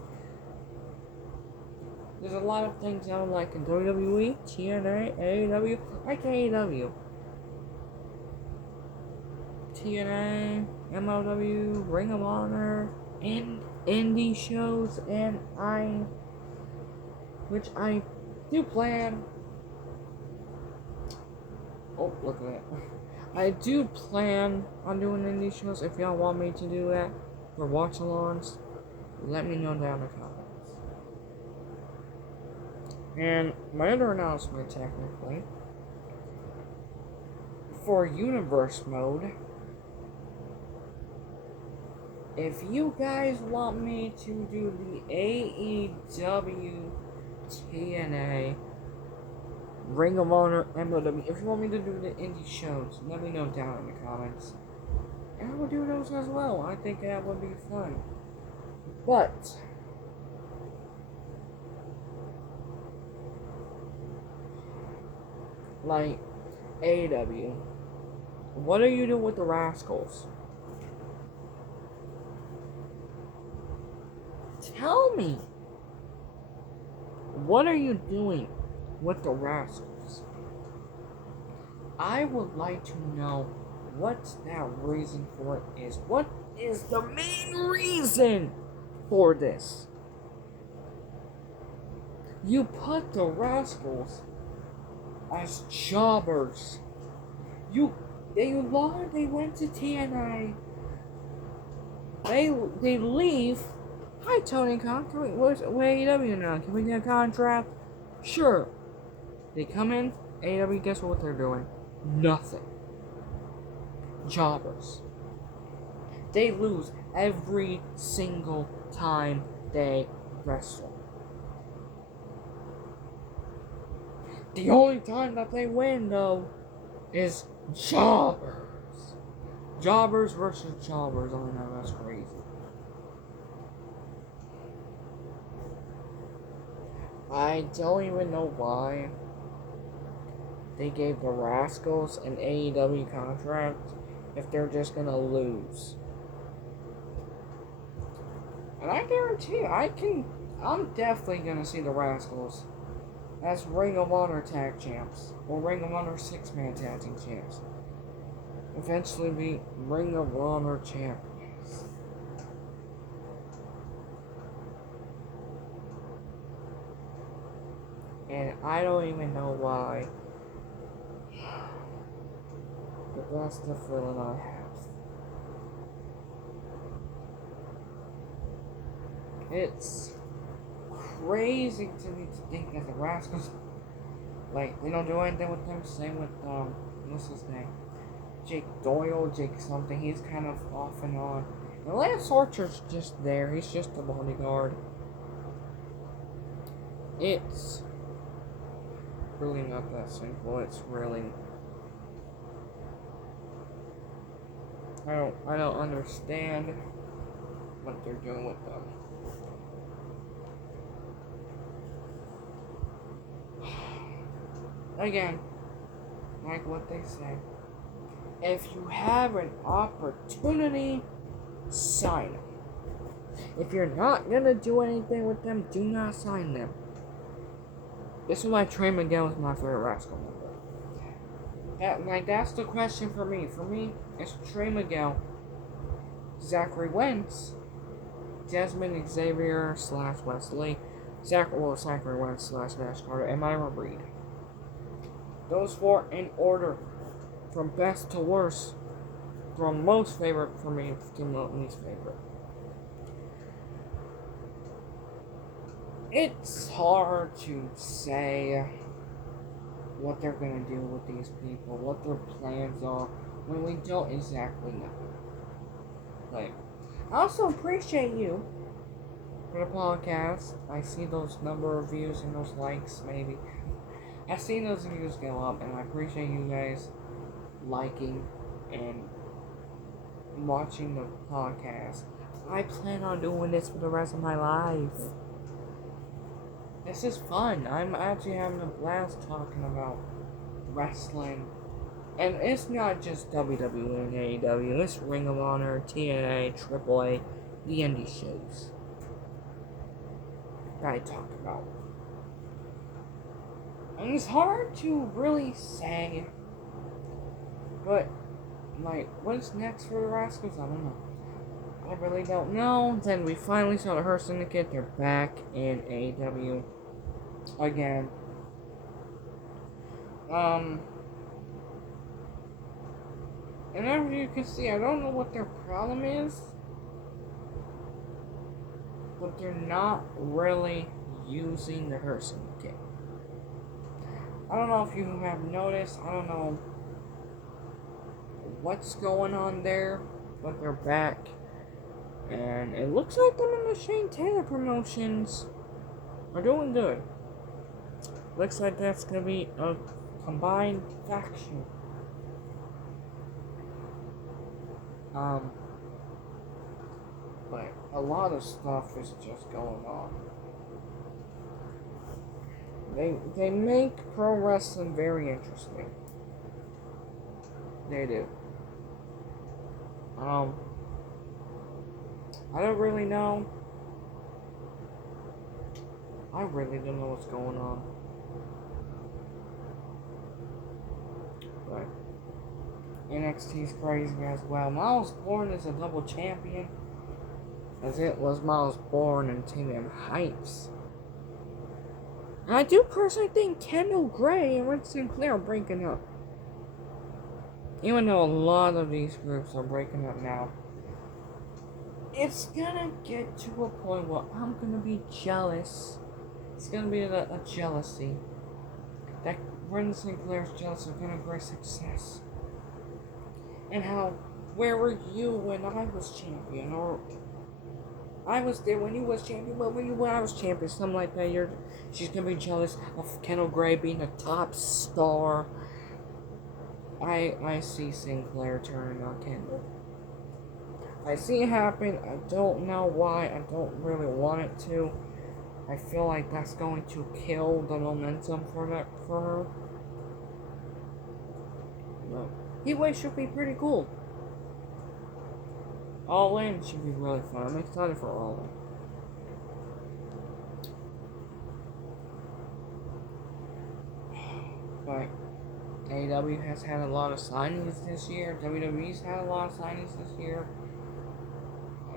There's a lot of things I don't like in WWE, TNA, AEW. I like AEW. TNA, MLW, Ring of Honor, and indie shows, and which I do plan. Oh, look at that. I do plan on doing indie shows. If y'all want me to do that for watch-alongs, let me know down in the comments. And my other announcement, technically, for Universe Mode, if you guys want me to do the AEW, TNA, Ring of Honor, MLW, if you want me to do the indie shows, let me know down in the comments. And I will do those as well. I think that would be fun. But like AEW, what are you doing with the Rascals? Tell me, what are you doing with the Rascals? I would like to know what that reason for it is. What is the main reason for this? You put the Rascals as jobbers. They lied. They went to TNA. They leave. Hi, Tony Khan. Where's AEW now? Can we get a contract? Sure. They come in. AEW. Guess what they're doing? Nothing. Jobbers. They lose every single time they wrestle. The only time that they win, though, is jobbers. Jobbers versus jobbers. I know, that's crazy. I don't even know why they gave the Rascals an AEW contract if they're just gonna lose. And I guarantee you, I'm definitely gonna see the Rascals as Ring of Honor tag champs, or Ring of Honor 6-man tag team champs. Eventually be Ring of Honor champions. And I don't even know why. But that's the feeling I have. It's crazy to me to think that the Rascals, like, they don't do anything with them. Same with, what's his name? Jake Doyle, Jake something. He's kind of off and on. And Lance Archer's just there. He's just a bodyguard. It's really not that simple. It's really, I don't understand what they're doing with them. Again, like what they say, if you have an opportunity, sign them. If you're not gonna do anything with them, do not sign them. This is why Trey Miguel is my favorite Rascal member. That's the question for me. For me, it's Trey Miguel, Zachary Wentz, Desmond Xavier / Wesley, Zachary Wentz / Nash Carter, and Myra Reed. Those four in order, from best to worst, from most favorite for me to least favorite. It's hard to say what they're gonna do with these people, what their plans are, when we don't exactly know. Like, I also appreciate you for the podcast. I see those number of views and those likes, maybe. I've seen those views go up, and I appreciate you guys liking and watching the podcast. I plan on doing this for the rest of my life. This is fun. I'm actually having a blast talking about wrestling. And it's not just WWE and AEW, it's Ring of Honor, TNA, AAA, the indie shows that I talk about. And it's hard to really say, but, like, what's next for the Rascals? I don't know. I really don't know. Then we finally saw the Hurt Syndicate. They're back in AEW again. And as you can see, I don't know what their problem is, but they're not really using the Hurt Syndicate. I don't know if you have noticed. I don't know what's going on there, but they're back. And it looks like them and the Shane Taylor promotions are doing good. Looks like that's going to be a combined faction. But a lot of stuff is just going on. They make pro wrestling very interesting. They do. I don't really know. I really don't know what's going on. But NXT is crazy as well. Miles Bourne is a double champion, as it was Miles Bourne and Team Heights. I do personally think Kendall Gray and Rick Sinclair are breaking up. Even though a lot of these groups are breaking up now, it's gonna get to a point where I'm gonna be jealous. It's gonna be a jealousy. That Brendan Sinclair's jealous of Kendall Gray's success. And how, where were you when I was champion? Or I was there when you was champion, but when I was champion, something like that. She's gonna be jealous of Kendall Gray being a top star. I see Sinclair turning on Kendall. I see it happen. I don't know why. I don't really want it to. I feel like that's going to kill the momentum for her. But Heatwave should be pretty cool. All In should be really fun. I'm excited for All In. But AEW has had a lot of signings this year. WWE's had a lot of signings this year.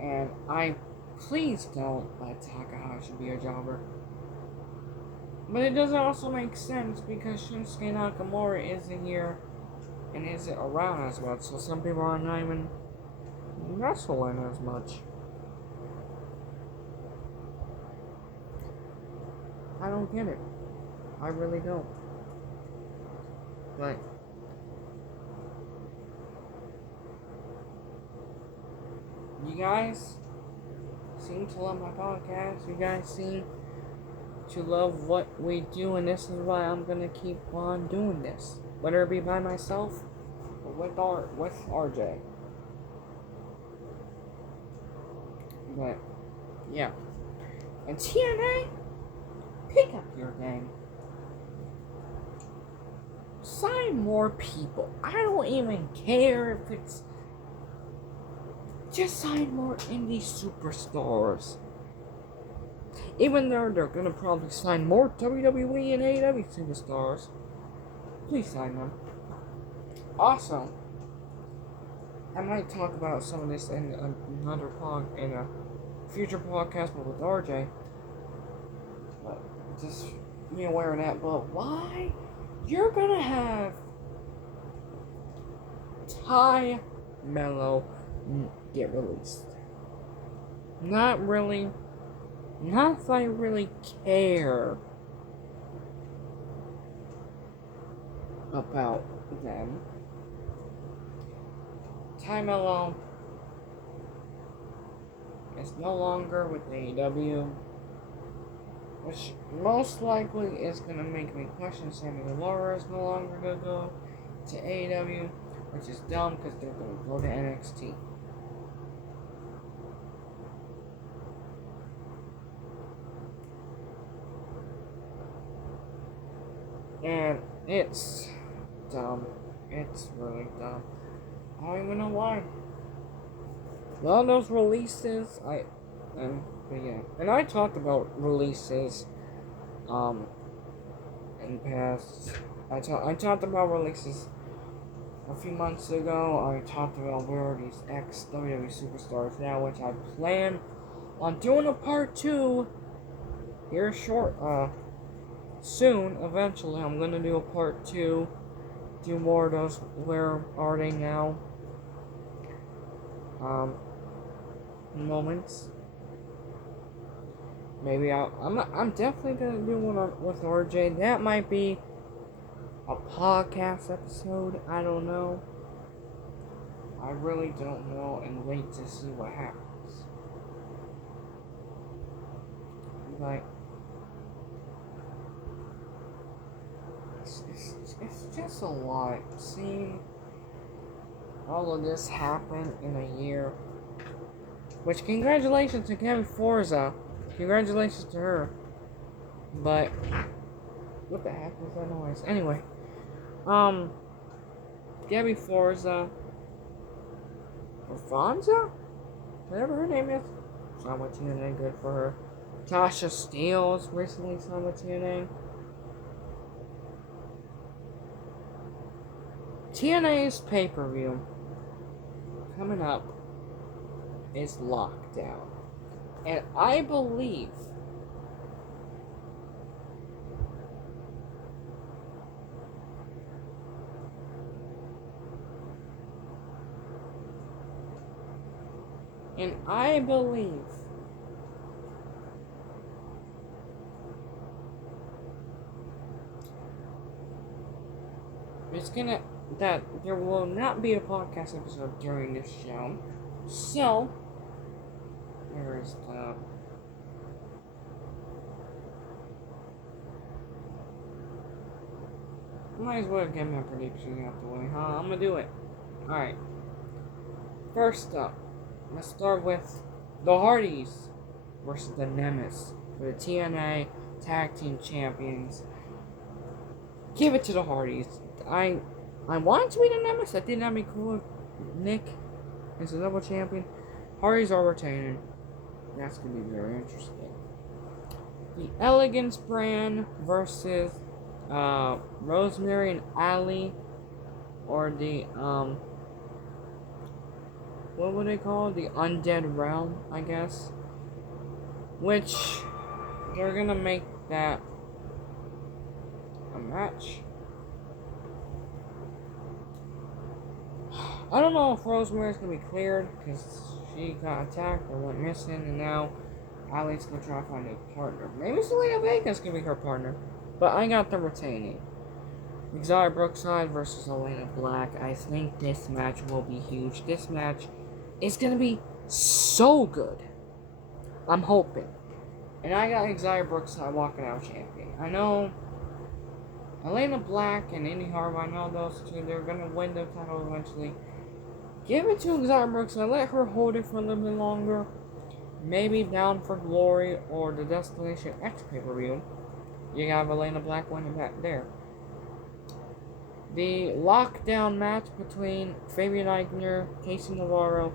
And please don't let Takahashi be a jobber. But it doesn't also make sense because Shinsuke Nakamura isn't here and isn't around as much. So some people are not even wrestling as much. I don't get it. I really don't. But you guys seem to love my podcast. You guys seem to love what we do, and this is why I'm gonna keep on doing this, whether it be by myself or with RJ. But yeah, and TNA, pick up your game. Sign more people. I don't even care if it's just sign more indie superstars. Even though they're gonna probably sign more WWE and AEW superstars, please sign them. Also, I might talk about some of this in in a future podcast with RJ. But just be aware of that. But why? You're gonna have Ty Mello get released. Not really. Not if I really care about them. Ty Mello is no longer with AEW, which most likely is going to make me question Sammy Guevara is no longer going to go to AEW, which is dumb because they're going to go to NXT. And it's dumb. It's really dumb. I don't even know why. All those releases, and I talked about releases, in the past. I talked about releases a few months ago. I talked about where are these ex-WWE superstars now, which I plan on doing a part 2 here soon. Eventually, I'm gonna do a part 2, do more of those where are they now moments. Maybe I'm definitely gonna do one with RJ. That might be a podcast episode. I don't know. I really don't know, and wait to see what happens. Like, it's just a lot. Seeing all of this happen in a year. Which, congratulations to Gabby Forza. Congratulations to her. But, what the heck was that noise? Anyway, Gabby Forza, or Fonza? Whatever her name is. Signed with TNA, good for her. Tasha Steelz recently signed with TNA. TNA's pay-per-view coming up is Lockdown. And I believe And I believe it's gonna that there will not be a podcast episode during this show. So where is the might as well get my prediction out the way, huh? I'm gonna do it. Alright. First up, let's start with the Hardys versus the Nemesis for the TNA Tag Team Champions. Give it to the Hardys. I wanted to be the Nemesis. I think that'd be cool. Nick is a double champion. Hardys are retaining. That's gonna be very interesting. The Elegance brand versus Rosemary and Ali, or the what would they call it? The Undead Realm, I guess. Which they're gonna make that a match. I don't know if Rosemary's gonna be cleared because she got attacked or went missing, and now Ali's gonna try to find a partner. Maybe Zelina Vega's gonna be her partner, but I got them retaining. Xia Brookside versus Elena Black. I think this match will be huge. This match is gonna be so good. I'm hoping. And I got Xia Brookside walking out champion. I know Elena Black and Indy Hartwell, I know those two, they're gonna win the title eventually. Give it to Xia Brookside. Let her hold it for a little bit longer. Maybe Bound for Glory or the Destination X pay-per-view. You have Elena Black winning back there. The lockdown match between Fabian Aichner, Casey Navarro,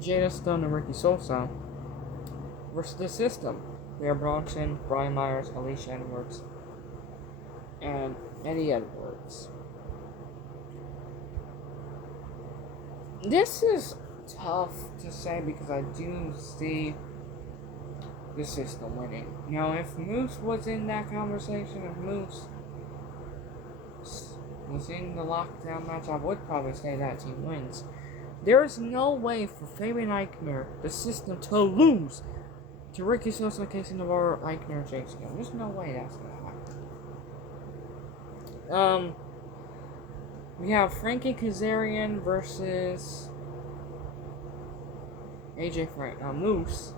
Jada Stone, and Ricky Sosa versus the System. We have Bronson, Brian Myers, Alicia Edwards, and Eddie Edwards. This is tough to say because I do see the System winning. Now, if Moose was in that conversation, if Moose was in the lockdown match, I would probably say that team wins. There is no way for Fabian Aichner, the System, to lose to Ricky Sosa, Casey Navarro, Aichner, and Jake Scott. There's no way that's gonna happen. We have Frankie Kazarian versus Moose.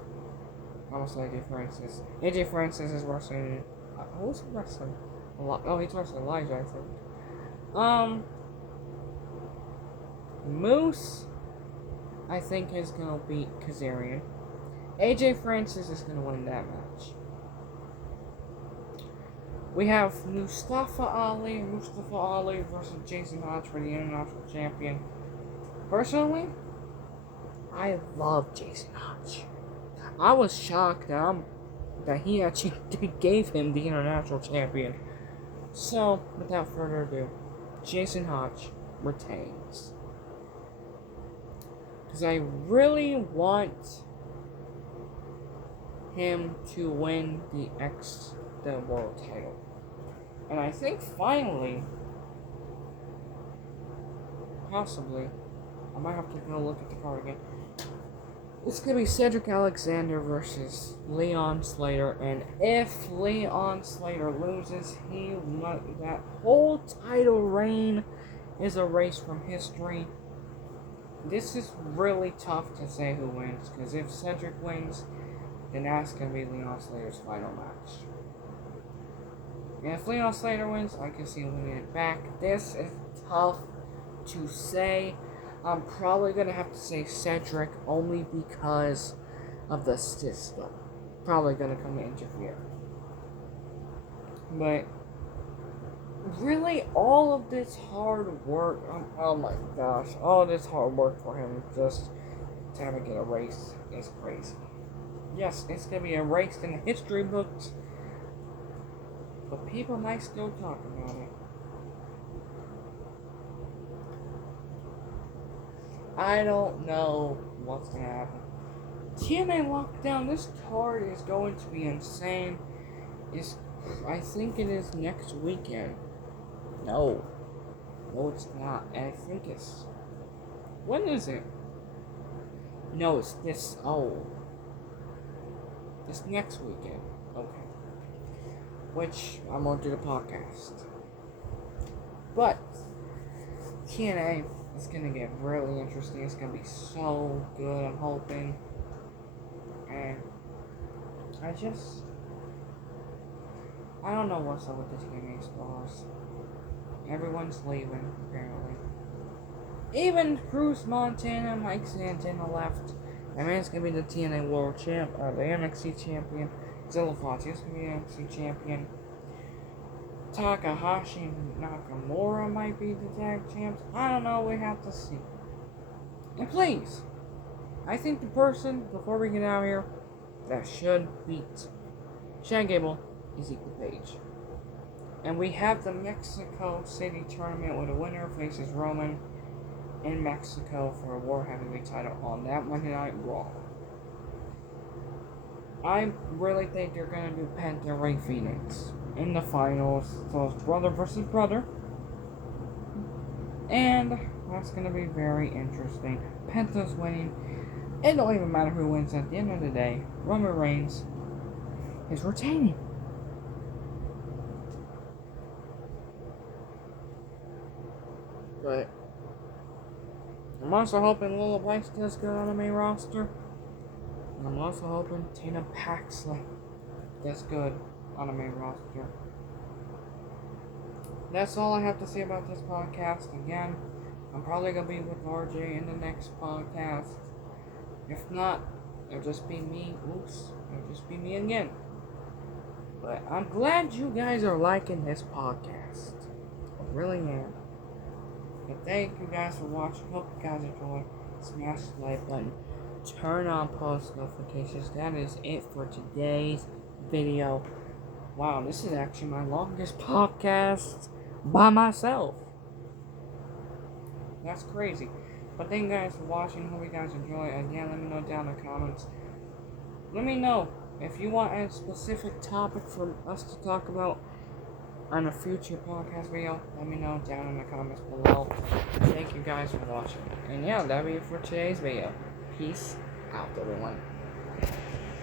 Almost like AJ Francis. AJ Francis is wrestling. Who's he wrestling? He's wrestling Elijah, I think. Moose, I think, is gonna beat Kazarian. AJ Francis is gonna win that match. We have Mustafa Ali versus Jason Hodge for the International Champion. Personally, I love Jason Hodge. I was shocked that he actually gave him the International Champion. So, without further ado, Jason Hodge retains. Because I really want him to win the world title. And I think finally, possibly, I might have to go look at the card again. It's going to be Cedric Alexander versus Leon Slater. And if Leon Slater loses, that whole title reign is erased from history. This is really tough to say who wins. Because if Cedric wins, then that's going to be Leon Slater's final match. And if Leon Slater wins, I can see him winning it back. This is tough to say. I'm probably going to have to say Cedric only because of the System. Probably going to come to interfere. But really, all of this hard work, oh my gosh, all of this hard work for him just to have it get erased is crazy. Yes, it's going to be erased in the history books, but people might still talk about it. I don't know what's going to happen. TNA Lockdown, this card is going to be insane. I think it is next weekend. No, it's not. I think it's... When is it? No, it's this. Oh, this next weekend. Okay. Which I'm gonna do the podcast. But TNA is gonna get really interesting. It's gonna be so good. I'm hoping. And I don't know what's up with the TNA stars. Everyone's leaving, apparently. Even Cruz Montana, Mike Santana left. I mean, it's gonna be the TNA World Champ, the NXT Champion. Zilla Fati is gonna be the NXT Champion. Takahashi Nakamura might be the tag champs. I don't know, we have to see. And please, I think the person, before we get out of here, that should beat Chad Gable is Ethan Page. And we have the Mexico City tournament where the winner faces Roman in Mexico for a World Heavyweight title on that Monday Night Raw. I really think they're gonna do Penta Rey Phoenix in the finals, so it's brother versus brother. And that's gonna be very interesting. Penta's winning. It don't even matter who wins at the end of the day. Roman Reigns is retaining. But I'm also hoping Lila Vice does good on the main roster. And I'm also hoping Tina Paxley does good on the main roster. That's all I have to say about this podcast. Again, I'm probably going to be with RJ in the next podcast. If not, it'll just be me. Oops. It'll just be me again. But I'm glad you guys are liking this podcast. I really am. But thank you guys for watching. Hope you guys enjoy. Smash the like button. Turn on post notifications. That is it for today's video. Wow, this is actually my longest podcast by myself. That's crazy. But thank you guys for watching. Hope you guys enjoy. Again, let me know down in the comments. Let me know if you want a specific topic for us to talk about on a future podcast video. Let me know down in the comments below. Thank you guys for watching. And yeah, that'll be it for today's video. Peace out, everyone.